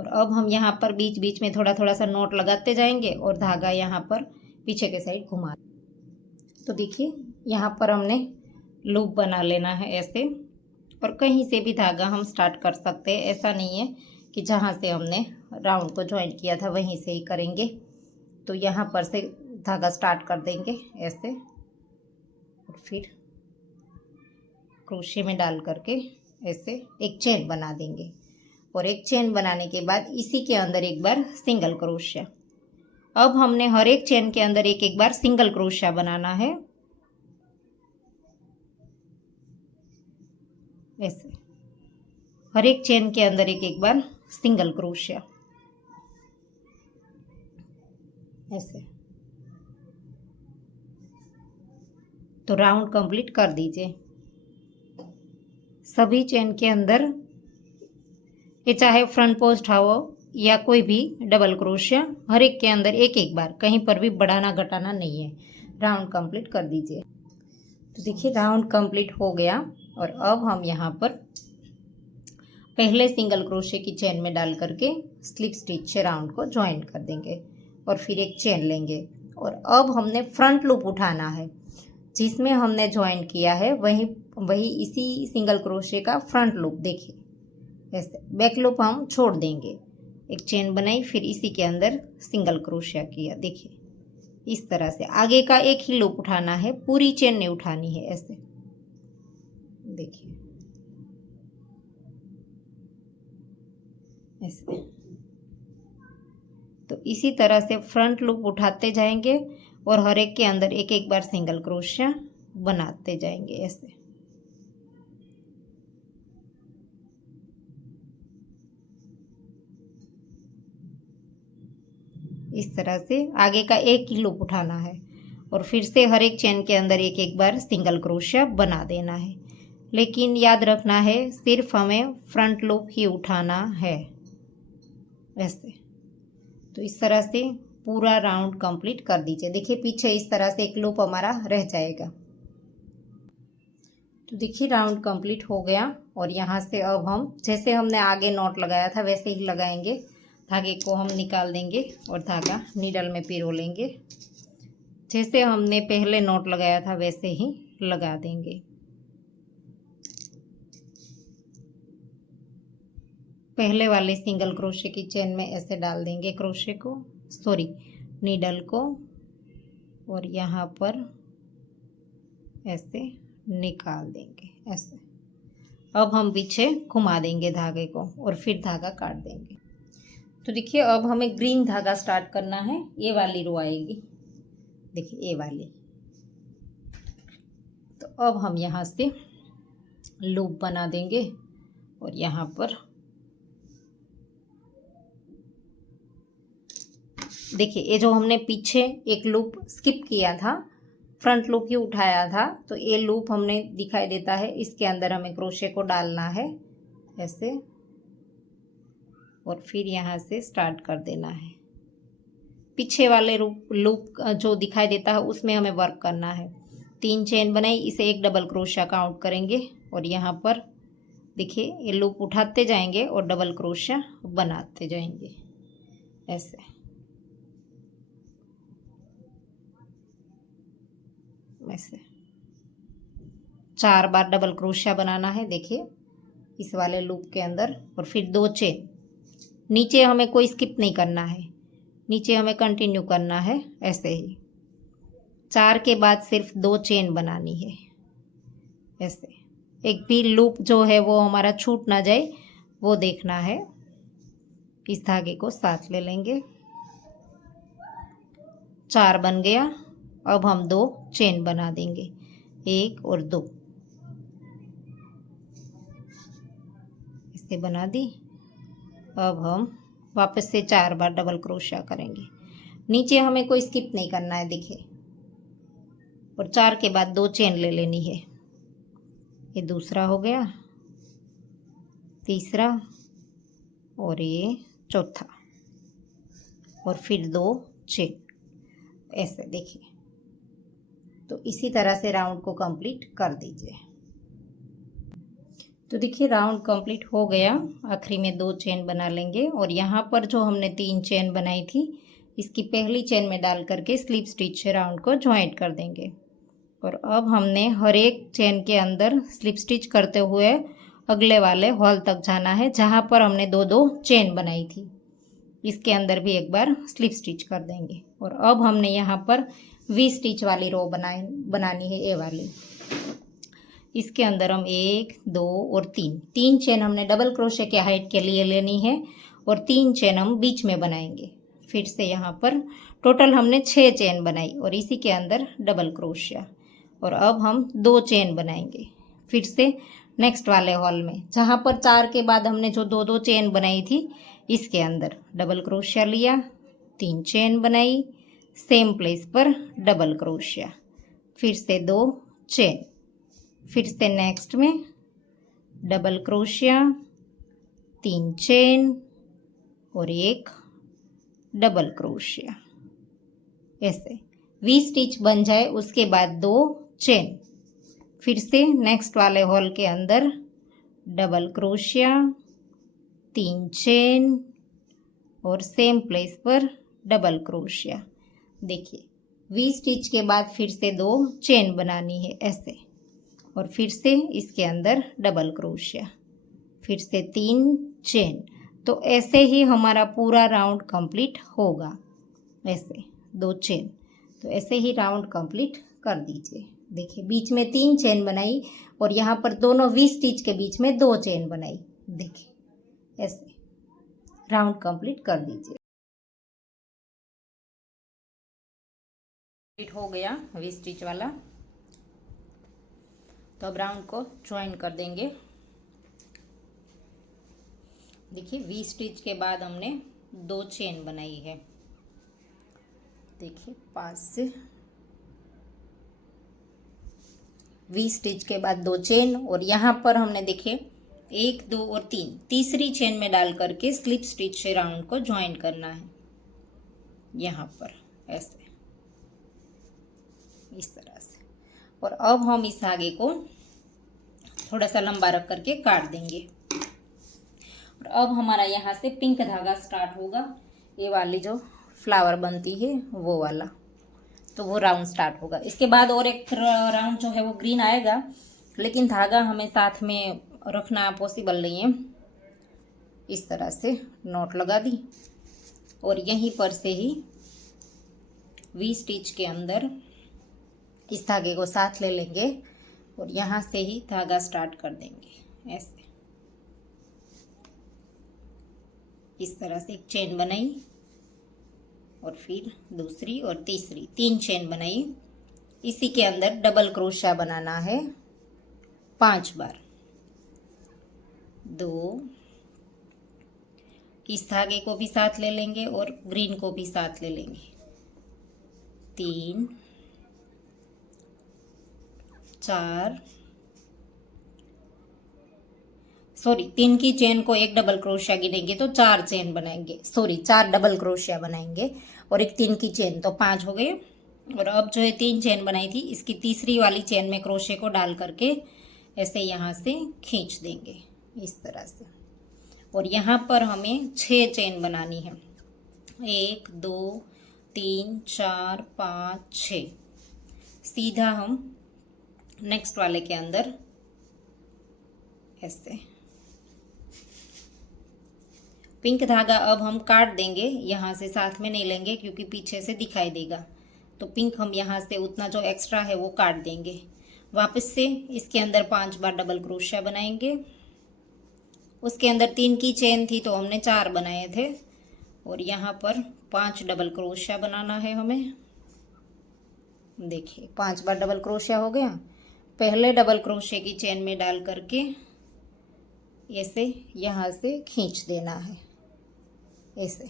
और अब हम यहाँ पर बीच बीच में थोड़ा थोड़ा सा नोट लगाते जाएंगे और धागा यहाँ पर पीछे के साइड घुमा। तो देखिए यहाँ पर हमने लूप बना लेना है ऐसे, और कहीं से भी धागा हम स्टार्ट कर सकते हैं। ऐसा नहीं है कि जहाँ से हमने राउंड को ज्वाइन किया था वहीं से ही करेंगे। तो यहाँ पर से धागा स्टार्ट कर देंगे ऐसे और फिर क्रोशे में डाल करके ऐसे एक चेन बना देंगे। और एक चेन बनाने के बाद इसी के अंदर एक बार सिंगल क्रोशिया। अब हमने हर एक चेन के अंदर एक एक बार सिंगल क्रोशिया बनाना है ऐसे, हर एक चेन के अंदर एक एक बार सिंगल क्रोशिया ऐसे। तो राउंड कंप्लीट कर दीजिए सभी चेन के अंदर, ये चाहे फ्रंट पोस्ट हो या कोई भी डबल क्रोशिया, हर एक के अंदर एक एक बार, कहीं पर भी बढ़ाना घटाना नहीं है। राउंड कंप्लीट कर दीजिए। तो देखिए राउंड कंप्लीट हो गया और अब हम यहाँ पर पहले सिंगल क्रोशिया की चेन में डाल करके स्लिप स्टिच से राउंड को ज्वाइन कर देंगे और फिर एक चेन लेंगे। और अब हमने फ्रंट लूप उठाना है, जिसमें हमने ज्वाइन किया है वही इसी सिंगल क्रोशिया का फ्रंट लूप। देखिए ऐसे बैक लूप हम छोड़ देंगे, एक चेन बनाई फिर इसी के अंदर सिंगल क्रोशिया किया। देखिए इस तरह से आगे का एक ही लूप उठाना है, पूरी चेन नहीं उठानी है ऐसे। देखिए ऐसे। तो इसी तरह से फ्रंट लूप उठाते जाएंगे और हर एक के अंदर एक एक बार सिंगल क्रोशिया बनाते जाएंगे ऐसे। इस तरह से आगे का एक ही लूप उठाना है और फिर से हर एक चेन के अंदर एक एक बार सिंगल क्रोशिया बना देना है। लेकिन याद रखना है सिर्फ हमें फ्रंट लूप ही उठाना है ऐसे। तो इस तरह से पूरा राउंड कंप्लीट कर दीजिए। देखिए पीछे इस तरह से एक लूप हमारा रह जाएगा। तो देखिए राउंड कंप्लीट हो गया और यहाँ से अब हम जैसे हमने आगे नॉट लगाया था वैसे ही लगाएंगे। धागे को हम निकाल देंगे और धागा नीडल में पिरो लेंगे। जैसे हमने पहले नॉट लगाया था वैसे ही लगा देंगे। पहले वाले सिंगल क्रोशे की चेन में ऐसे डाल देंगे क्रोशे को, सॉरी नीडल को, और यहाँ पर ऐसे निकाल देंगे ऐसे। अब हम पीछे घुमा देंगे धागे को और फिर धागा काट देंगे। तो देखिए अब हमें ग्रीन धागा स्टार्ट करना है। ये वाली रो आएगी, देखिए ये वाली। तो अब हम यहाँ से लूप बना देंगे और यहाँ पर देखिए ये जो हमने पीछे एक लूप स्किप किया था, फ्रंट लूप ही उठाया था, तो ये लूप हमने दिखाई देता है, इसके अंदर हमें क्रोशे को डालना है ऐसे, और फिर यहाँ से स्टार्ट कर देना है। पीछे वाले लूप जो दिखाई देता है उसमें हमें वर्क करना है। 3 चेन बनाई, इसे एक डबल क्रोशा काउंट करेंगे और यहाँ पर देखिए ये लूप उठाते जाएंगे और डबल क्रोशा बनाते जाएंगे ऐसे। ऐसे 4 बार डबल क्रोशिया बनाना है, देखिए इस वाले लूप के अंदर, और फिर 2 चेन। नीचे हमें कोई स्किप नहीं करना है, नीचे हमें कंटिन्यू करना है ऐसे ही। 4 के बाद सिर्फ 2 चेन बनानी है ऐसे। एक भी लूप जो है वो हमारा छूट ना जाए वो देखना है। इस धागे को साथ ले लेंगे, 4 बन गया। अब हम 2 चेन बना देंगे, 1 और 2 इसे बना दी। अब हम वापस से 4 बार डबल क्रोशिया करेंगे। नीचे हमें कोई स्किप नहीं करना है देखिए, और 4 के बाद 2 चेन ले लेनी है। ये दूसरा हो गया, तीसरा और ये चौथा, और फिर 2 चेन ऐसे देखिए। तो इसी तरह से राउंड को कंप्लीट कर दीजिए। तो देखिए राउंड कंप्लीट हो गया। आखिरी में 2 चेन बना लेंगे और यहाँ पर जो हमने 3 चेन बनाई थी इसकी पहली चेन में डाल करके स्लिप स्टिच से राउंड को ज्वाइंट कर देंगे। और अब हमने हर एक चेन के अंदर स्लिप स्टिच करते हुए अगले वाले हॉल तक जाना है जहाँ पर हमने 2-2 चेन बनाई थी। इसके अंदर भी एक बार स्लिप स्टिच कर देंगे। और अब हमने यहाँ पर वी स्टिच वाली रो बनानी है, ये वाली। इसके अंदर हम 1, 2 और 3 चेन हमने डबल क्रोशे के हाइट के लिए लेनी है और 3 चेन हम बीच में बनाएंगे। फिर से यहाँ पर टोटल हमने 6 चेन बनाई और इसी के अंदर डबल क्रोशिया। और अब हम 2 चेन बनाएंगे फिर से नेक्स्ट वाले हॉल में, जहाँ पर 4 के बाद हमने जो 2-2 चेन बनाई थी इसके अंदर डबल क्रोशिया लिया, 3 चेन बनाई, सेम प्लेस पर डबल क्रोशिया, फिर से 2 चेन, फिर से नेक्स्ट में डबल क्रोशिया, 3 चेन और 1 डबल क्रोशिया। ऐसे वी स्टिच बन जाए उसके बाद 2 चेन, फिर से नेक्स्ट वाले हॉल के अंदर डबल क्रोशिया, 3 चेन और सेम प्लेस पर डबल क्रोशिया। देखिए वी स्टिच के बाद फिर से 2 चेन बनानी है ऐसे, और फिर से इसके अंदर डबल क्रोशिया, फिर से 3 चेन। तो ऐसे ही हमारा पूरा राउंड कंप्लीट होगा, ऐसे 2 चेन। तो ऐसे ही राउंड कंप्लीट कर दीजिए। देखिए बीच में 3 चेन बनाई और यहाँ पर दोनों वी स्टिच के बीच में 2 चेन बनाई। देखिए ऐसे राउंड कंप्लीट कर दीजिए। कंप्लीट हो गया वी स्टिच वाला। तो अब राउंड को ज्वाइन कर देंगे। देखिए वी स्टिच के बाद हमने 2 चेन बनाई है, देखिए पास से वी स्टिच के बाद 2 चेन, और यहाँ पर हमने देखिए 1, 2 और 3 तीसरी चेन में डाल करके स्लिप स्टिच से राउंड को ज्वाइन करना है यहाँ पर ऐसे, इस तरह से। और अब हम इस धागे को थोड़ा सा लंबा रख करके काट देंगे। और अब हमारा यहाँ से पिंक धागा स्टार्ट होगा, ये वाली जो फ्लावर बनती है वो वाला। तो वो राउंड स्टार्ट होगा। इसके बाद और एक राउंड जो है वो ग्रीन आएगा, लेकिन धागा हमें साथ में रखना पॉसिबल नहीं है। इस तरह से नॉट लगा दी और यहीं पर से ही वी स्टिच के अंदर इस धागे को साथ ले लेंगे और यहाँ से ही धागा स्टार्ट कर देंगे। ऐसे इस तरह से एक चेन बनाई और फिर दूसरी और तीसरी, 3 चेन बनाई। इसी के अंदर डबल क्रोशिया बनाना है 5 बार। 2, इस धागे को भी साथ ले लेंगे और ग्रीन को भी साथ ले लेंगे। 3, 4, सॉरी 3 की चेन को एक डबल क्रोशिया गिनेंगे तो 4 चेन बनाएंगे, सॉरी 4 डबल क्रोशिया बनाएंगे और एक 3 की चेन, तो 5 हो गए। और अब जो है 3 चेन बनाई थी, इसकी तीसरी वाली चेन में क्रोशे को डाल करके ऐसे यहाँ से खींच देंगे इस तरह से। और यहाँ पर हमें 6 चेन बनानी है। 1, 2, 3, 4, 5, 6। सीधा हम नेक्स्ट वाले के अंदर ऐसे पिंक धागा अब हम काट देंगे, यहाँ से साथ में नहीं लेंगे क्योंकि पीछे से दिखाई देगा। तो पिंक हम यहाँ से उतना जो एक्स्ट्रा है वो काट देंगे। वापस से इसके अंदर 5 बार डबल क्रोशिया बनाएंगे। उसके अंदर 3 की चेन थी तो हमने 4 बनाए थे और यहाँ पर 5 डबल क्रोशिया बनाना है हमें। देखिए 5 बार डबल क्रोशिया हो गया। पहले डबल क्रोशिया की चेन में डाल करके ऐसे यहाँ से खींच देना है ऐसे।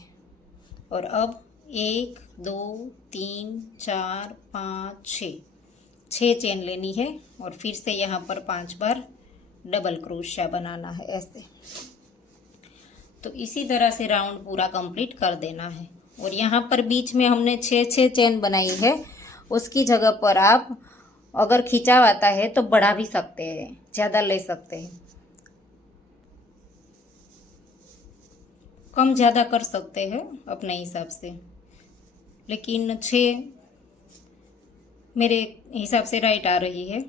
और अब 1, 2, 3, 4, 5, 6 चेन लेनी है और फिर से यहाँ पर 5 बार डबल क्रोशिया बनाना है ऐसे। तो इसी तरह से राउंड पूरा कंप्लीट कर देना है। और यहाँ पर बीच में हमने 6 चेन बनाई है, उसकी जगह पर आप अगर खिंचाव आता है तो बढ़ा भी सकते हैं, ज़्यादा ले सकते हैं, कम ज़्यादा कर सकते हैं अपने हिसाब से, लेकिन 6 मेरे हिसाब से राइट आ रही है।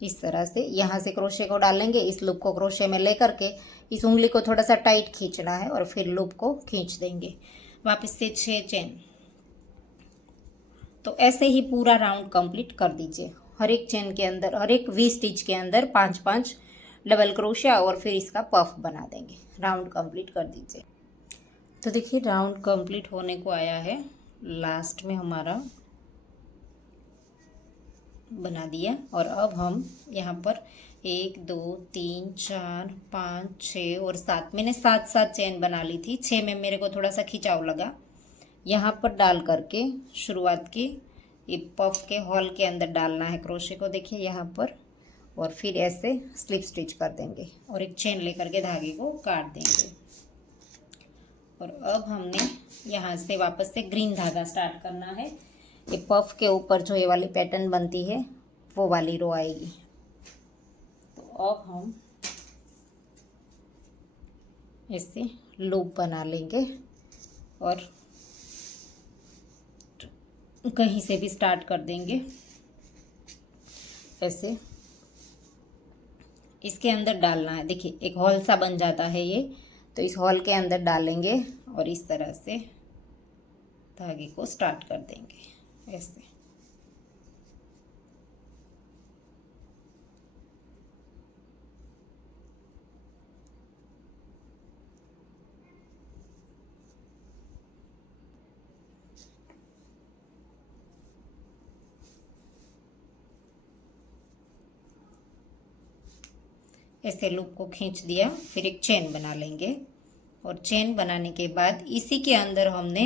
इस तरह से यहाँ से क्रोशे को डालेंगे, इस लूप को क्रोशे में लेकर के इस उंगली को थोड़ा सा टाइट खींचना है और फिर लूप को खींच देंगे। वापस से 6 चेन। तो ऐसे ही पूरा राउंड कंप्लीट कर दीजिए। हर एक चेन के अंदर, हर एक वी स्टिच के अंदर 5-5 डबल क्रोशिया और फिर इसका पफ बना देंगे। राउंड कंप्लीट कर दीजिए। तो देखिए राउंड कंप्लीट होने को आया है। लास्ट में हमारा बना दिया। और अब हम यहाँ पर 1, 2, 3, 4, 5, 6 और 7, मैंने 7 चेन बना ली थी। 6 में मेरे को थोड़ा सा खिंचाव लगा, यहाँ पर डाल करके शुरुआत की ये पफ के हॉल के अंदर डालना है क्रोशे को, देखिए यहाँ पर, और फिर ऐसे स्लिप स्टिच कर देंगे और एक चेन लेकर के धागे को काट देंगे। और अब हमने यहाँ से वापस से ग्रीन धागा स्टार्ट करना है। ये पफ के ऊपर जो ये वाली पैटर्न बनती है वो वाली रो आएगी। तो अब हम इससे लूप बना लेंगे और कहीं से भी स्टार्ट कर देंगे ऐसे। इसके अंदर डालना है, देखिए एक हॉल सा बन जाता है ये, तो इस हॉल के अंदर डालेंगे और इस तरह से धागे को स्टार्ट कर देंगे ऐसे। ऐसे लूप को खींच दिया, फिर एक चेन बना लेंगे और चेन बनाने के बाद इसी के अंदर हमने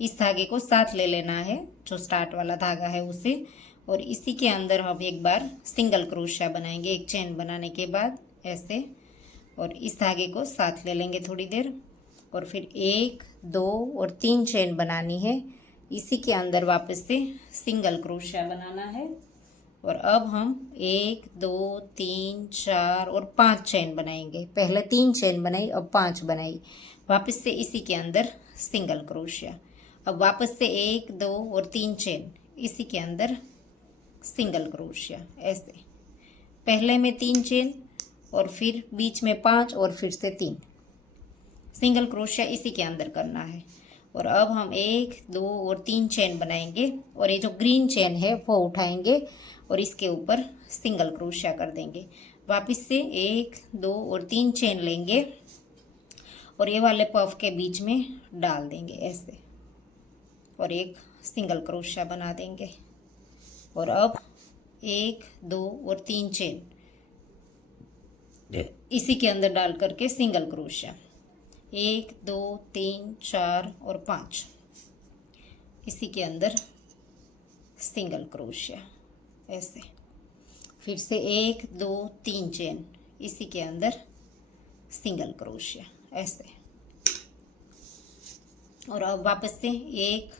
इस धागे को साथ ले लेना है, जो स्टार्ट वाला धागा है उसे, और इसी के अंदर हम एक बार सिंगल क्रोशिया बनाएंगे एक चेन बनाने के बाद ऐसे। और इस धागे को साथ ले लेंगे थोड़ी देर और फिर 1, 2 और 3 चेन बनानी है। इसी के अंदर वापस से सिंगल क्रोशिया बनाना है। और अब हम 1, 2, 3, 4 और 5 चेन बनाएंगे। पहले 3 चेन बनाई, अब 5 बनाई। वापस से इसी के अंदर सिंगल क्रोशिया अब वापस से 1 2 और 3 चेन, इसी के अंदर सिंगल क्रोशिया। ऐसे पहले में 3 चेन और फिर बीच में 5 और फिर से 3 सिंगल क्रोशिया इसी के अंदर करना है। और अब हम 1 2 और 3 चेन बनाएंगे और ये जो ग्रीन चेन है वो उठाएंगे और इसके ऊपर सिंगल क्रोशिया कर देंगे। वापस से 1 2 और 3 चेन लेंगे और ये वाले पफ के बीच में डाल देंगे ऐसे, और एक सिंगल क्रोशिया बना देंगे। और अब 1 2 और 3 चेन इसी के अंदर डाल करके सिंगल क्रोशिया, 1 2 3 4 और 5 इसी के अंदर सिंगल क्रोशिया ऐसे। फिर से 1 2 3 चेन इसी के अंदर सिंगल क्रोशिया ऐसे। और अब वापस से 1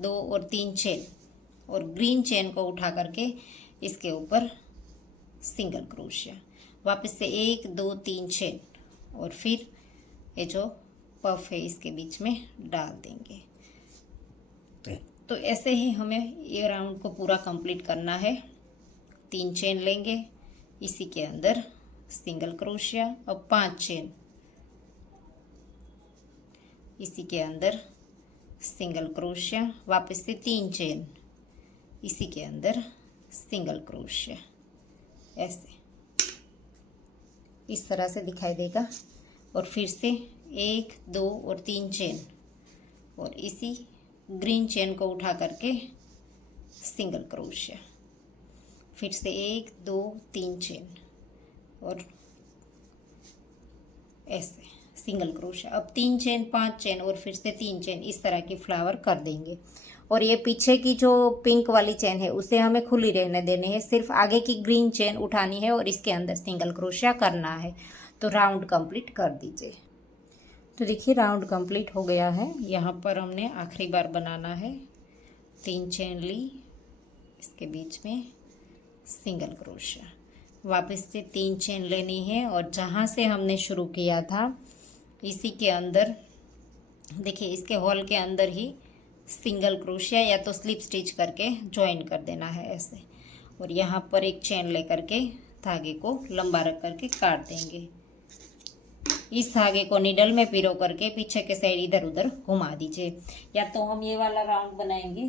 2 और 3 चेन और ग्रीन चेन को उठा करके इसके ऊपर सिंगल क्रोशिया। वापस से 1 2 3 चेन और फिर ये जो पफ है इसके बीच में डाल देंगे। तो ऐसे ही हमें ये राउंड को पूरा कंप्लीट करना है। 3 चेन लेंगे, इसी के अंदर सिंगल क्रोशिया। अब 5 चेन, इसी के अंदर सिंगल क्रोशिया। वापस से 3 चेन, इसी के अंदर सिंगल क्रोशिया ऐसे, इस तरह से दिखाई देगा। और फिर से 1 2 और 3 चेन और इसी ग्रीन चेन को उठा करके सिंगल क्रोशिया। फिर से 1 2 3 चेन और ऐसे सिंगल क्रोशिया। अब 3 चेन 5 चेन और फिर से 3 चेन, इस तरह की फ्लावर कर देंगे। और ये पीछे की जो पिंक वाली चेन है उसे हमें खुली रहने देनी है, सिर्फ आगे की ग्रीन चेन उठानी है और इसके अंदर सिंगल क्रोशिया करना है। तो राउंड कंप्लीट कर दीजिए। तो देखिए राउंड कंप्लीट हो गया है। यहाँ पर हमने आखिरी बार बनाना है। 3 चेन ली, इसके बीच में सिंगल क्रोशिया। वापस से 3 चेन लेनी है और जहाँ से हमने शुरू किया था इसी के अंदर देखिए, इसके होल के अंदर ही सिंगल क्रोशिया या तो स्लिप स्टिच करके ज्वाइन कर देना है ऐसे। और यहाँ पर एक चेन लेकर के धागे को लंबा रख करके काट देंगे। इस धागे को नीडल में पिरो करके पीछे के साइड इधर उधर घुमा दीजिए। या तो हम ये वाला राउंड बनाएंगे,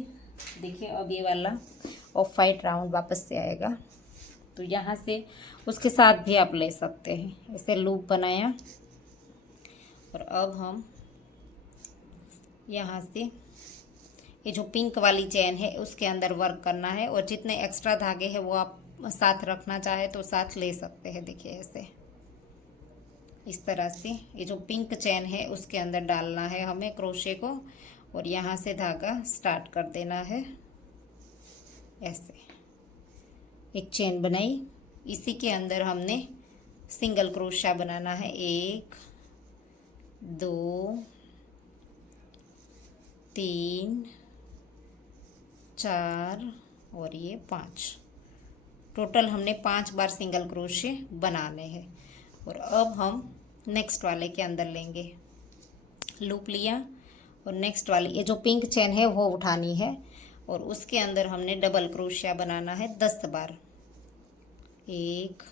देखिए अब ये वाला ऑफ वाइट राउंड वापस से आएगा, तो यहाँ से उसके साथ भी आप ले सकते हैं। ऐसे लूप बनाया और अब हम यहाँ से ये जो पिंक वाली चेन है उसके अंदर वर्क करना है। और जितने एक्स्ट्रा धागे हैं वो आप साथ रखना चाहे तो साथ ले सकते हैं। देखिए ऐसे इस तरह से ये जो पिंक चेन है उसके अंदर डालना है हमें क्रोशे को और यहाँ से धागा स्टार्ट कर देना है ऐसे। एक चेन बनाई, इसी के अंदर हमने सिंगल क्रोशा बनाना है। 1 2 3 4 और ये 5, टोटल हमने 5 बार सिंगल क्रोशे बनाने हैं। और अब हम नेक्स्ट वाले के अंदर लेंगे, लूप लिया और नेक्स्ट वाली ये जो पिंक चेन है वो उठानी है और उसके अंदर हमने डबल क्रोशिया बनाना है 10 बार। 1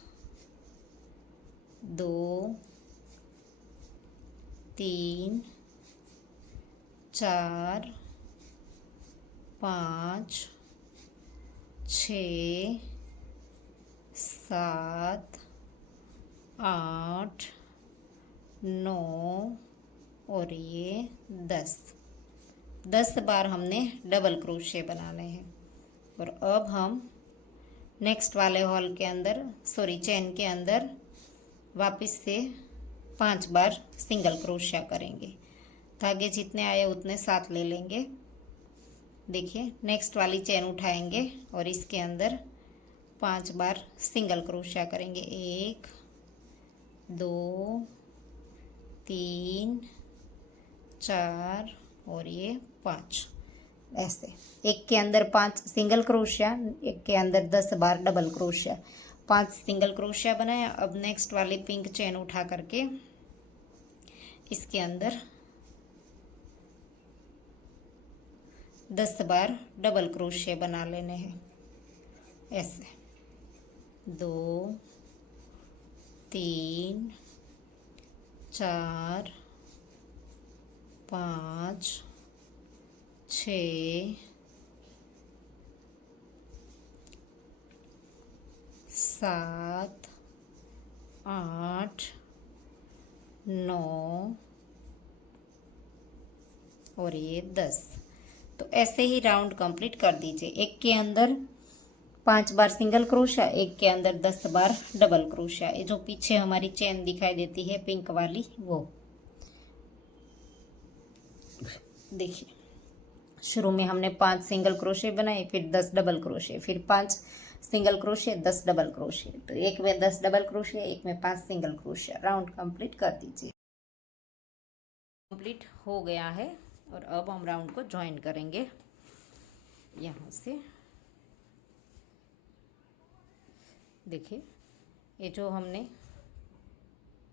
2 3 4 5 6 7 8 9 और ये 10 बार हमने डबल क्रोशे बनाने हैं। और अब हम नेक्स्ट वाले हॉल के अंदर चेन के अंदर वापस से 5 बार सिंगल क्रोशिया करेंगे। धागे जितने आए उतने साथ ले लेंगे। देखिए नेक्स्ट वाली चेन उठाएंगे और इसके अंदर 5 बार सिंगल क्रोशिया करेंगे। 1 2 3 4 और ये 5 ऐसे। एक के अंदर 5 सिंगल क्रोशिया, एक के अंदर 10 बार डबल क्रोशिया। 5 सिंगल क्रोशिया बनाया। अब नेक्स्ट वाली पिंक चेन उठा करके इसके अंदर 10 बार डबल क्रोशिया बना लेने हैं ऐसे। 2 3 4 5 6 7 8 9 और ये 10। तो ऐसे ही राउंड कंप्लीट कर दीजिए। एक के अंदर 5 बार सिंगल क्रोशिया, एक के अंदर 10 बार डबल क्रोशिया। ये जो पीछे हमारी चेन दिखाई देती है पिंक वाली, वो देखिए, शुरू में हमने 5 सिंगल क्रोशिया बनाए, फिर 10 डबल क्रोशिया, फिर 5 सिंगल क्रोशिया, 10 डबल क्रोशिया। तो एक में 10 डबल क्रोशिया, एक में 5 सिंगल क्रोशिया। राउंड कंप्लीट कर दीजिए। कंप्लीट हो गया है और अब हम राउंड को ज्वाइन करेंगे यहाँ से। देखिए, ये जो हमने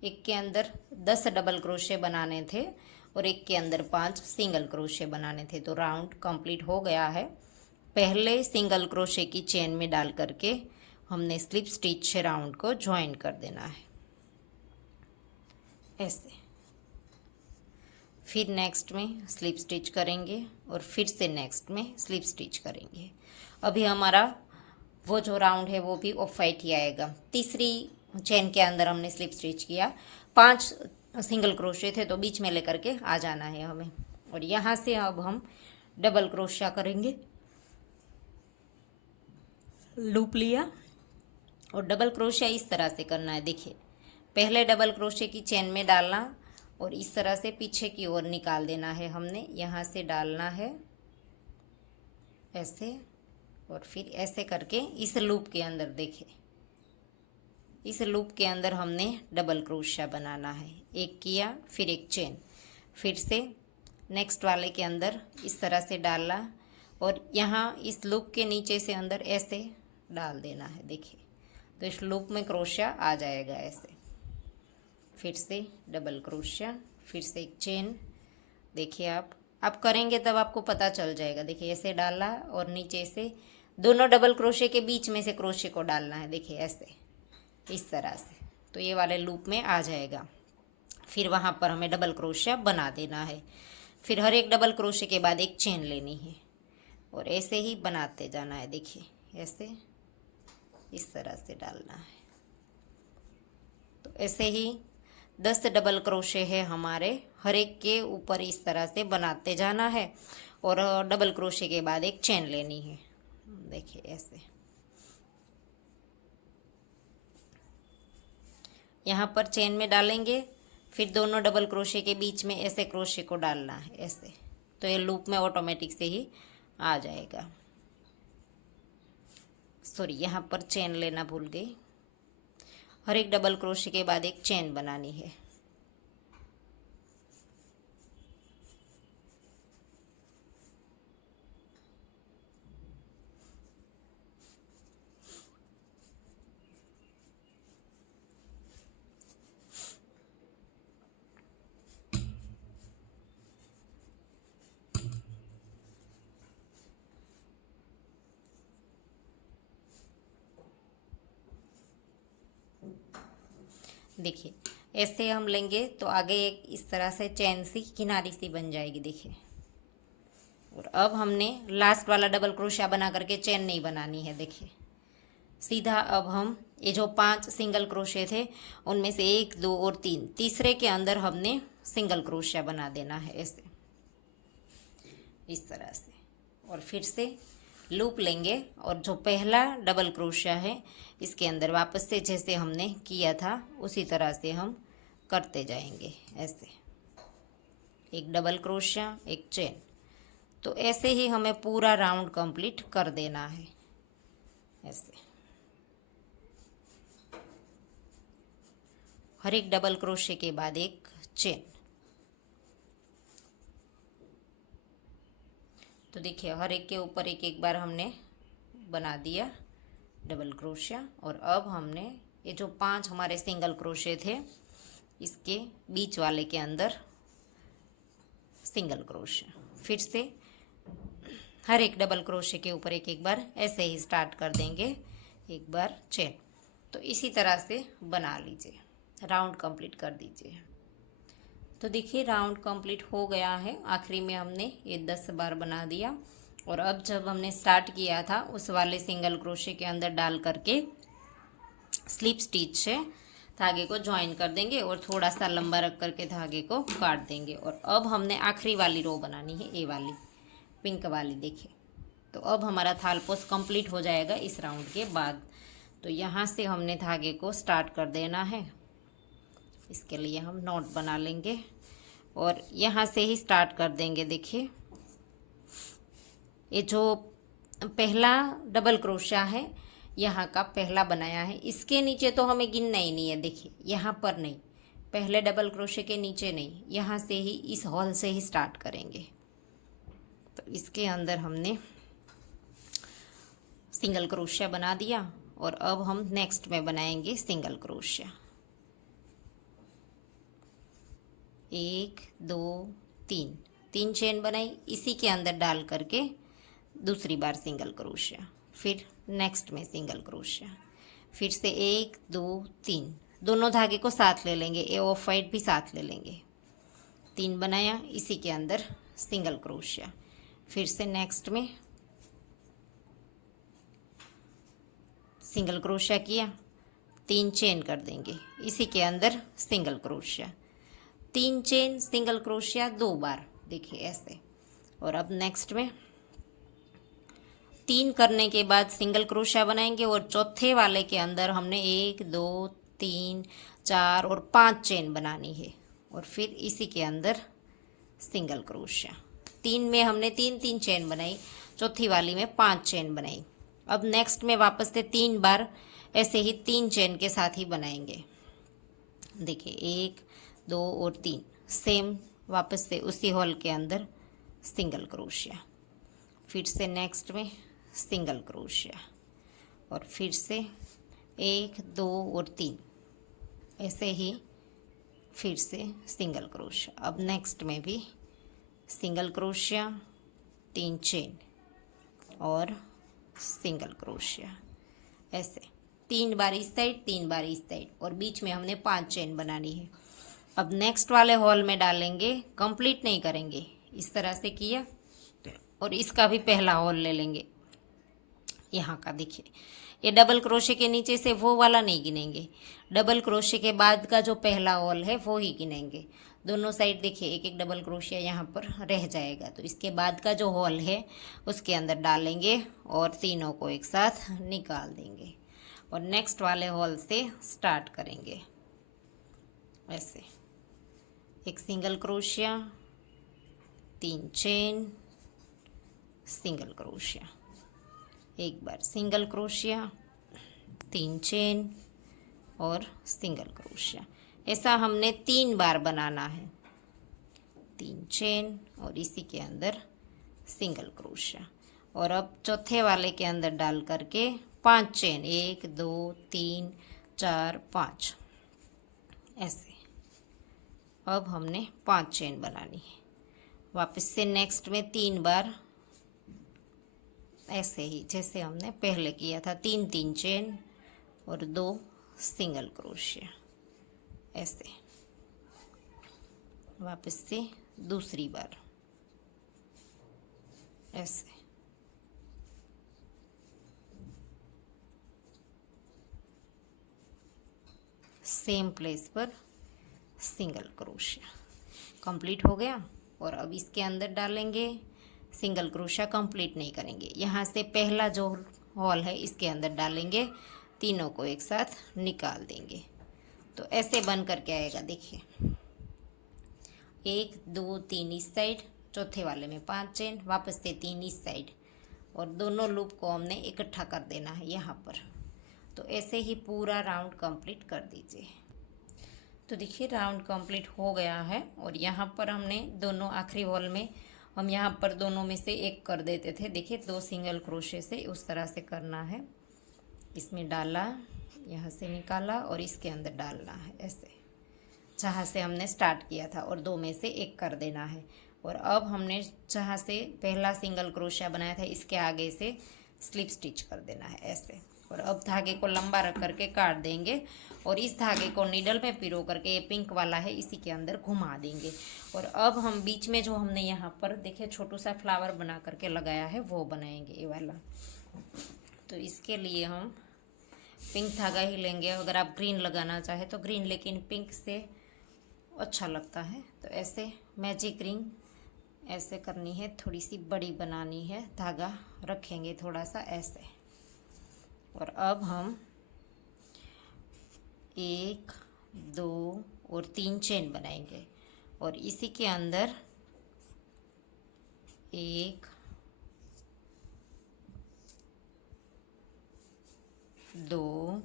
एक के अंदर 10 डबल क्रोशिया बनाने थे और एक के अंदर 5 सिंगल क्रोशिया बनाने थे। तो राउंड कंप्लीट हो गया है। पहले सिंगल क्रोशिया की चेन में डाल करके हमने स्लिप स्टिच से राउंड को ज्वाइन कर देना है ऐसे। फिर नेक्स्ट में स्लिप स्टिच करेंगे और फिर से नेक्स्ट में स्लिप स्टिच करेंगे। अभी हमारा वो जो राउंड है वो भी ऑफ वाइट ही आएगा। तीसरी चेन के अंदर हमने स्लिप स्टिच किया, 5 सिंगल क्रोशिया थे तो बीच में लेकर के आ जाना है हमें। और यहाँ से अब हम डबल क्रोशिया करेंगे। लूप लिया और डबल क्रोशिया इस तरह से करना है। देखिए, पहले डबल क्रोशिया की चेन में डालना और इस तरह से पीछे की ओर निकाल देना है। हमने यहाँ से डालना है ऐसे और फिर ऐसे करके इस लूप के अंदर, देखिए इस लूप के अंदर हमने डबल क्रोशिया बनाना है। एक किया, फिर एक चेन, फिर से नेक्स्ट वाले के अंदर इस तरह से डालना और यहाँ इस लूप के नीचे से अंदर ऐसे डाल देना है। देखिए, तो इस लूप में क्रोशिया आ जाएगा ऐसे। फिर से डबल क्रोशिया, फिर से एक चेन। देखिए, आप करेंगे तब आपको पता चल जाएगा। देखिए, ऐसे डाला और नीचे से दोनों डबल क्रोशिया के बीच में से क्रोशिया को डालना है। देखिए, ऐसे इस तरह से, तो ये वाले लूप में आ जाएगा। फिर वहाँ पर हमें डबल क्रोशिया बना देना है। फिर हर एक डबल क्रोशिया के बाद एक चेन लेनी है और ऐसे ही बनाते जाना है। देखिए, ऐसे इस तरह से डालना है। तो ऐसे ही 10 डबल क्रोशिया है हमारे, हर एक के ऊपर इस तरह से बनाते जाना है और डबल क्रोशिया के बाद एक चेन लेनी है। देखिए, ऐसे यहाँ पर चेन में डालेंगे, फिर दोनों डबल क्रोशिया के बीच में ऐसे क्रोशिया को डालना है ऐसे। तो ये लूप में ऑटोमेटिक से ही आ जाएगा। सॉरी, यहाँ पर चेन लेना भूल गई। हर एक डबल क्रोशिया के बाद एक चेन बनानी है। देखिए, ऐसे हम लेंगे तो आगे एक इस तरह से चेन सी किनारी सी बन जाएगी। देखिए, और अब हमने लास्ट वाला डबल क्रोशिया बना करके चेन नहीं बनानी है। देखिए, सीधा अब हम ये जो 5 सिंगल क्रोशिया थे उनमें से 1 2 और 3, तीसरे के अंदर हमने सिंगल क्रोशिया बना देना है ऐसे, इस तरह से। और फिर से लूप लेंगे और जो पहला डबल क्रोशिया है इसके अंदर वापस से जैसे हमने किया था उसी तरह से हम करते जाएंगे ऐसे। एक डबल क्रोशिया, एक चेन। तो ऐसे ही हमें पूरा राउंड कंप्लीट कर देना है ऐसे। हर एक डबल क्रोशिया के बाद एक चेन। तो देखिए, हर एक के ऊपर एक एक बार हमने बना दिया डबल क्रोशिया। और अब हमने ये जो 5 हमारे सिंगल क्रोशिया थे इसके बीच वाले के अंदर सिंगल क्रोशिया, फिर से हर एक डबल क्रोशे के ऊपर एक एक बार ऐसे ही स्टार्ट कर देंगे, एक बार चेन। तो इसी तरह से बना लीजिए, राउंड कंप्लीट कर दीजिए। तो देखिए राउंड कंप्लीट हो गया है। आखिरी में हमने ये 10 बार बना दिया। और अब जब हमने स्टार्ट किया था उस वाले सिंगल क्रोशे के अंदर डाल करके स्लिप स्टिच से धागे को ज्वाइन कर देंगे और थोड़ा सा लंबा रख करके धागे को काट देंगे। और अब हमने आखिरी वाली रो बनानी है, ये वाली पिंक वाली। देखिए तो अब हमारा थालपोस कंप्लीट हो जाएगा इस राउंड के बाद। तो यहाँ से हमने धागे को स्टार्ट कर देना है। इसके लिए हम नॉट बना लेंगे और यहाँ से ही स्टार्ट कर देंगे। देखिए ये जो पहला डबल क्रोशा है यहाँ का पहला बनाया है, इसके नीचे तो हमें गिनना ही नहीं है। देखिए यहाँ पर नहीं, पहले डबल क्रोशे के नीचे नहीं, यहाँ से ही इस हॉल से ही स्टार्ट करेंगे। तो इसके अंदर हमने सिंगल क्रोशिया बना दिया और अब हम नेक्स्ट में बनाएंगे सिंगल क्रोशिया। 1 2 3 3 चेन बनाई, इसी के अंदर डाल करके दूसरी बार सिंगल क्रोशिया, फिर नेक्स्ट में सिंगल क्रोशिया, फिर से 1 2 3, दोनों धागे को साथ ले लेंगे, ए ऑफ वाइट भी साथ ले लेंगे। 3 बनाया, इसी के अंदर सिंगल क्रोशिया, फिर से नेक्स्ट में सिंगल क्रोशिया किया, 3 चेन कर देंगे, इसी के अंदर single crochet, 3 chain single crochet 2 बार। देखिए ऐसे। और अब नेक्स्ट में 3 करने के बाद सिंगल क्रोशिया बनाएंगे और चौथे वाले के अंदर हमने 1 2 3 4 और 5 चेन बनानी है। और फिर इसी के अंदर सिंगल क्रोशिया। 3 में हमने 3 3 चेन बनाई, चौथी वाली में 5 चेन बनाई। अब नेक्स्ट में वापस से 3 बार ऐसे ही 3 चेन के साथ ही बनाएंगे। देखिए 1 2 और 3, सेम वापस से उसी हॉल के अंदर सिंगल क्रोशिया, फिर से नेक्स्ट में सिंगल क्रोशिया और फिर से 1 2 और 3 ऐसे ही फिर से सिंगल क्रोशिया। अब नेक्स्ट में भी सिंगल क्रोशिया, 3 चेन और सिंगल क्रोशिया, ऐसे 3 बार इस साइड 3 बार इस साइड और बीच में हमने 5 चेन बनानी है। अब नेक्स्ट वाले हॉल में डालेंगे, कंप्लीट नहीं करेंगे, इस तरह से किया और इसका भी पहला हॉल ले लेंगे यहाँ का। देखिए ये डबल क्रोशे के नीचे से वो वाला नहीं गिनेंगे, डबल क्रोशे के बाद का जो पहला हॉल है वो ही गिनेंगे। दोनों साइड देखिए एक एक डबल क्रोशिया यहाँ पर रह जाएगा, तो इसके बाद का जो हॉल है उसके अंदर डालेंगे और तीनों को एक साथ निकाल देंगे और नेक्स्ट वाले हॉल से स्टार्ट करेंगे। ऐसे एक single crochet, 3 chain, single crochet, एक बार सिंगल क्रोशिया, 3 चेन और सिंगल क्रोशिया। ऐसा हमने 3 बार बनाना है, 3 चेन और इसी के अंदर सिंगल क्रोशिया। और अब चौथे वाले के अंदर डाल करके 5 चेन, 1 2 3 4 5 ऐसे। अब हमने 5 चेन बनानी है, वापस से नेक्स्ट में 3 बार ऐसे ही जैसे हमने पहले किया था, 3 3 चेन और 2 सिंगल क्रोशिया, ऐसे। वापस से दूसरी बार ऐसे, सेम प्लेस पर सिंगल क्रोशिया। कंप्लीट हो गया। और अब इसके अंदर डालेंगे सिंगल क्रोशिया, कंप्लीट नहीं करेंगे, यहाँ से पहला जो हॉल है इसके अंदर डालेंगे, तीनों को एक साथ निकाल देंगे। तो ऐसे बन करके आएगा। देखिए 1 2 3 इस साइड, चौथे वाले में 5 चेन, वापस से 3 इस साइड और दोनों लूप को हमने इकट्ठा कर देना है यहाँ पर। तो ऐसे ही पूरा राउंड कंप्लीट कर दीजिए। तो देखिए राउंड कंप्लीट हो गया है और यहाँ पर हमने दोनों आखिरी हॉल में हम यहाँ पर दोनों में से एक कर देते थे। देखिए 2 सिंगल क्रोशे से उस तरह से करना है, इसमें डाला, यहाँ से निकाला और इसके अंदर डालना है, ऐसे जहाँ से हमने स्टार्ट किया था, और 2 में से एक कर देना है। और अब हमने जहाँ से पहला सिंगल क्रोशिया बनाया था इसके आगे से स्लिप स्टिच कर देना है ऐसे। और अब धागे को लंबा रख करके काट देंगे और इस धागे को नीडल में पिरो करके, ये पिंक वाला है इसी के अंदर घुमा देंगे। और अब हम बीच में जो हमने यहाँ पर देखिए छोटू सा फ्लावर बना करके लगाया है वो बनाएंगे, ये वाला। तो इसके लिए हम पिंक धागा ही लेंगे। अगर आप ग्रीन लगाना चाहे तो ग्रीन, लेकिन पिंक से अच्छा लगता है। तो ऐसे मैजिक रिंग ऐसे करनी है, थोड़ी सी बड़ी बनानी है, धागा रखेंगे थोड़ा सा ऐसे। और अब हम 1 2 और 3 चेन बनाएंगे और इसी के अंदर 1 2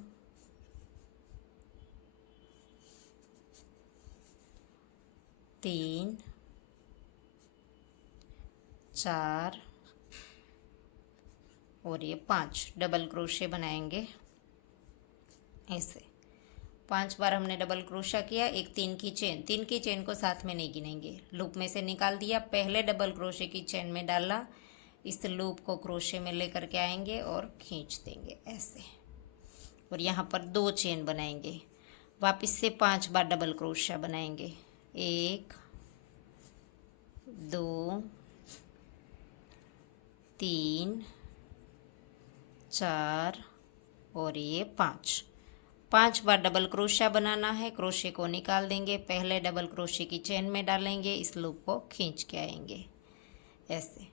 3 4 और ये 5 डबल क्रोशे बनाएंगे ऐसे। 5 बार हमने डबल क्रोशा किया। एक 3 की चेन, 3 की चेन को साथ में नहीं गिनेंगे, लूप में से निकाल दिया, पहले डबल क्रोशे की चेन में डाला, इस लूप को क्रोशे में लेकर के आएंगे और खींच देंगे ऐसे। और यहाँ पर 2 चेन बनाएंगे, वापस से 5 बार डबल क्रोशा बनाएंगे, 1 2 3 4 और ये 5 बार डबल क्रोशिया बनाना है। क्रोशे को निकाल देंगे, पहले डबल क्रोशे की चेन में डालेंगे, इस लूप को खींच के आएंगे ऐसे।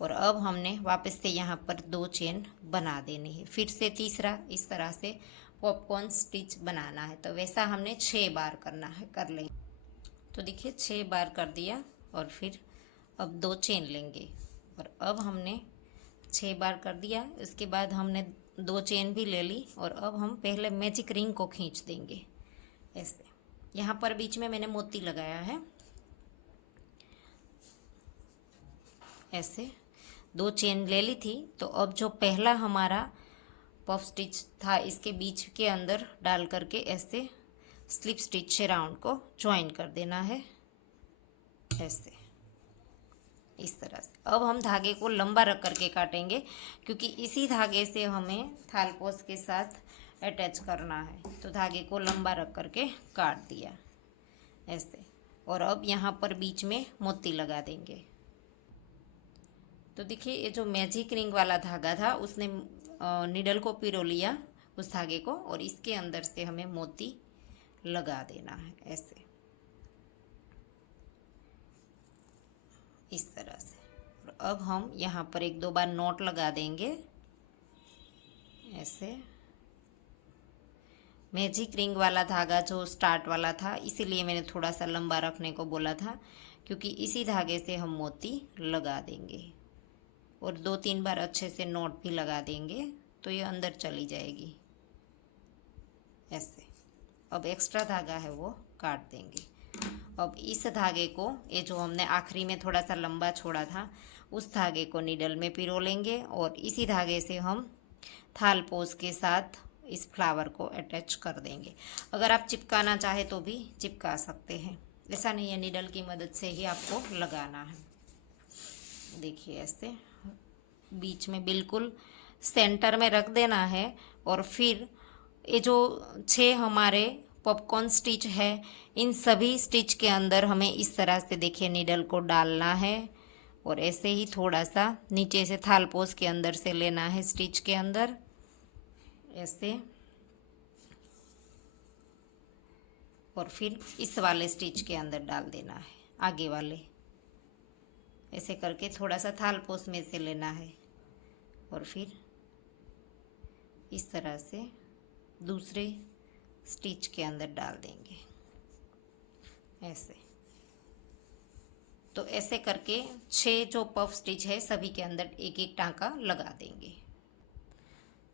और अब हमने वापस से यहाँ पर 2 चेन बना देनी है, फिर से तीसरा इस तरह से पॉपकॉर्न स्टिच बनाना है। तो वैसा हमने 6 बार करना है, कर लेंगे। तो देखिए 6 बार कर दिया और फिर अब 2 चेन लेंगे और अब हमने 6 बार कर दिया। इसके बाद हमने 2 चेन भी ले ली और अब हम पहले मैजिक रिंग को खींच देंगे ऐसे। यहाँ पर बीच में मैंने मोती लगाया है ऐसे। 2 चेन ले ली थी। तो अब जो पहला हमारा पफ स्टिच था इसके बीच के अंदर डाल करके ऐसे स्लिप स्टिच से राउंड को ज्वाइन कर देना है ऐसे, इस तरह से। अब हम धागे को लंबा रख करके काटेंगे क्योंकि इसी धागे से हमें थालपोस के साथ अटैच करना है। तो धागे को लंबा रख करके काट दिया ऐसे। और अब यहाँ पर बीच में मोती लगा देंगे। तो देखिए ये जो मैजिक रिंग वाला धागा था उसने नीडल को पिरो लिया उस धागे को और इसके अंदर से हमें मोती लगा देना है ऐसे, इस तरह से। और अब हम यहाँ पर 1-2 बार नॉट लगा देंगे ऐसे। मैजिक रिंग वाला धागा जो स्टार्ट वाला था इसीलिए मैंने थोड़ा सा लंबा रखने को बोला था, क्योंकि इसी धागे से हम मोती लगा देंगे और 2-3 बार अच्छे से नॉट भी लगा देंगे तो ये अंदर चली जाएगी ऐसे। अब एक्स्ट्रा धागा है वो काट देंगे। अब इस धागे को, ये जो हमने आखिरी में थोड़ा सा लंबा छोड़ा था, उस धागे को नीडल में पिरो लेंगे और इसी धागे से हम थालपोस के साथ इस फ्लावर को अटैच कर देंगे। अगर आप चिपकाना चाहे तो भी चिपका सकते हैं, ऐसा नहीं है, नीडल की मदद से ही आपको लगाना है। देखिए ऐसे बीच में बिल्कुल सेंटर में रख देना है। और फिर ये जो 6 हमारे पॉपकॉर्न स्टिच है इन सभी स्टिच के अंदर हमें इस तरह से देखिए नीडल को डालना है और ऐसे ही थोड़ा सा नीचे से थालपोस के अंदर से लेना है स्टिच के अंदर ऐसे, और फिर इस वाले स्टिच के अंदर डाल देना है आगे वाले, ऐसे करके थोड़ा सा थालपोस में से लेना है और फिर इस तरह से दूसरे स्टिच के अंदर डाल देंगे ऐसे। तो ऐसे करके 6 जो पफ स्टिच है सभी के अंदर एक एक टांका लगा देंगे।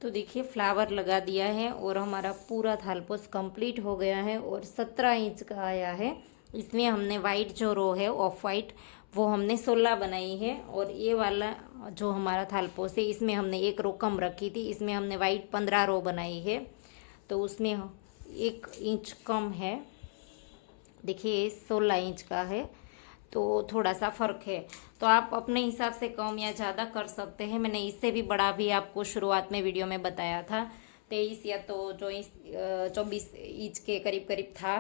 तो देखिए फ्लावर लगा दिया है और हमारा पूरा थालपोस कंप्लीट हो गया है और 17 इंच का आया है। इसमें हमने वाइट जो रो है ऑफ वाइट वो हमने 16 बनाई है और ये वाला जो हमारा थालपोस है इसमें हमने 1 रो कम रखी थी, इसमें हमने वाइट 15 रो बनाई है तो उसमें 1 इंच कम है। देखिए 16 इंच का है तो थोड़ा सा फ़र्क है। तो आप अपने हिसाब से कम या ज़्यादा कर सकते हैं। मैंने इससे भी बड़ा भी आपको शुरुआत में वीडियो में बताया था, 23 या तो 24 इंच के करीब करीब था।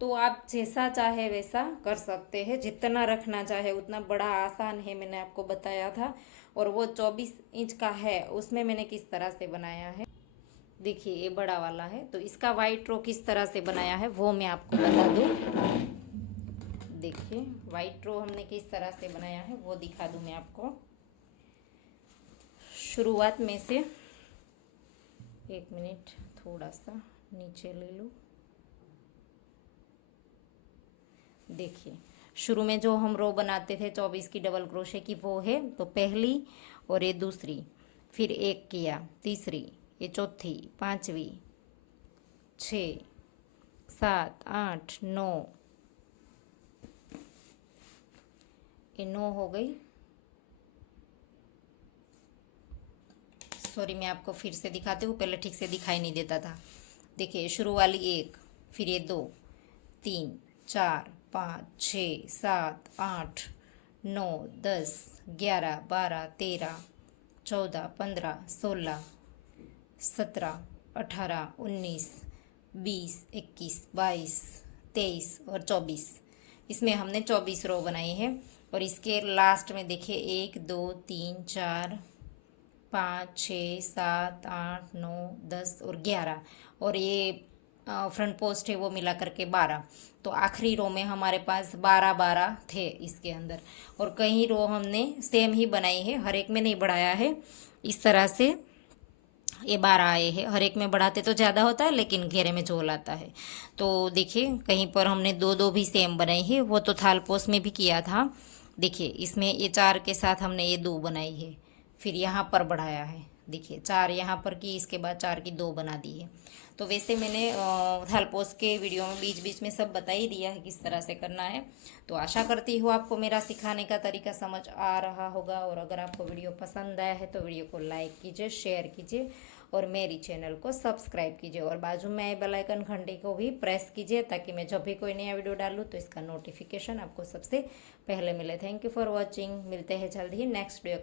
तो आप जैसा चाहे वैसा कर सकते हैं, जितना रखना चाहे उतना। बड़ा आसान है, मैंने आपको बताया था। और वो 24 इंच का है, उसमें मैंने किस तरह से बनाया है देखिए, ये बड़ा वाला है। तो इसका वाइट रो किस तरह से बनाया है वो मैं आपको बता दूँ। देखिए वाइट रो हमने किस तरह से बनाया है वो दिखा दूँ मैं आपको। शुरुआत में से, एक मिनट, थोड़ा सा नीचे ले लूँ। देखिए शुरू में जो हम रो बनाते थे 24 की डबल क्रोशे की, वो है तो पहली और ये दूसरी, फिर एक किया, तीसरी, ये चौथी, पांचवी, 6, 7, 8, 9, ये 9 हो गई। सॉरी, मैं आपको फिर से दिखाती हूँ, पहले ठीक से दिखाई नहीं देता था। देखिए शुरू वाली एक, फिर ये 2, 3, 4, 5, 6, 7, 8, 9, 10, 11, 12, 13, 14, 15, 16, 17, 18, 19, 20, 21, 22, 23 और 24। इसमें हमने 24 रो बनाई है। और इसके लास्ट में देखिए 1, 2, 3, 4, 5, 6, 7, 8, 9, 10 और 11, और ये फ्रंट पोस्ट है वो मिला करके 12। तो आखिरी रो में हमारे पास 12 थे इसके अंदर। और कई रो हमने सेम ही बनाई है, हर एक में नहीं बढ़ाया है। इस तरह से ये 12 आए हैं। हर एक में बढ़ाते तो ज़्यादा होता है, लेकिन घेरे में झोल आता है। तो देखिए कहीं पर हमने 2 भी सेम बनाई है, वो तो थाल पोस्ट में भी किया था। देखिए इसमें ये 4 के साथ हमने ये 2 बनाई है, फिर यहाँ पर बढ़ाया है। देखिए 4 यहाँ पर की, इसके बाद 4 की 2 बना दी है। तो वैसे मैंने थाल पोस्ट के वीडियो में बीच बीच में सब बता ही दिया है किस तरह से करना है। तो आशा करती हूँ आपको मेरा सिखाने का तरीका समझ आ रहा होगा। और अगर आपको वीडियो पसंद आया है तो वीडियो को लाइक कीजिए, शेयर कीजिए और मेरी चैनल को सब्सक्राइब कीजिए। और बाजू में बेल आइकन घंटी को भी प्रेस कीजिए, ताकि मैं जब भी कोई नया वीडियो डालूँ तो इसका नोटिफिकेशन आपको सबसे पहले मिले। Thank you for watching. मिलते हैं जल्द ही नेक्स्ट वीडियो के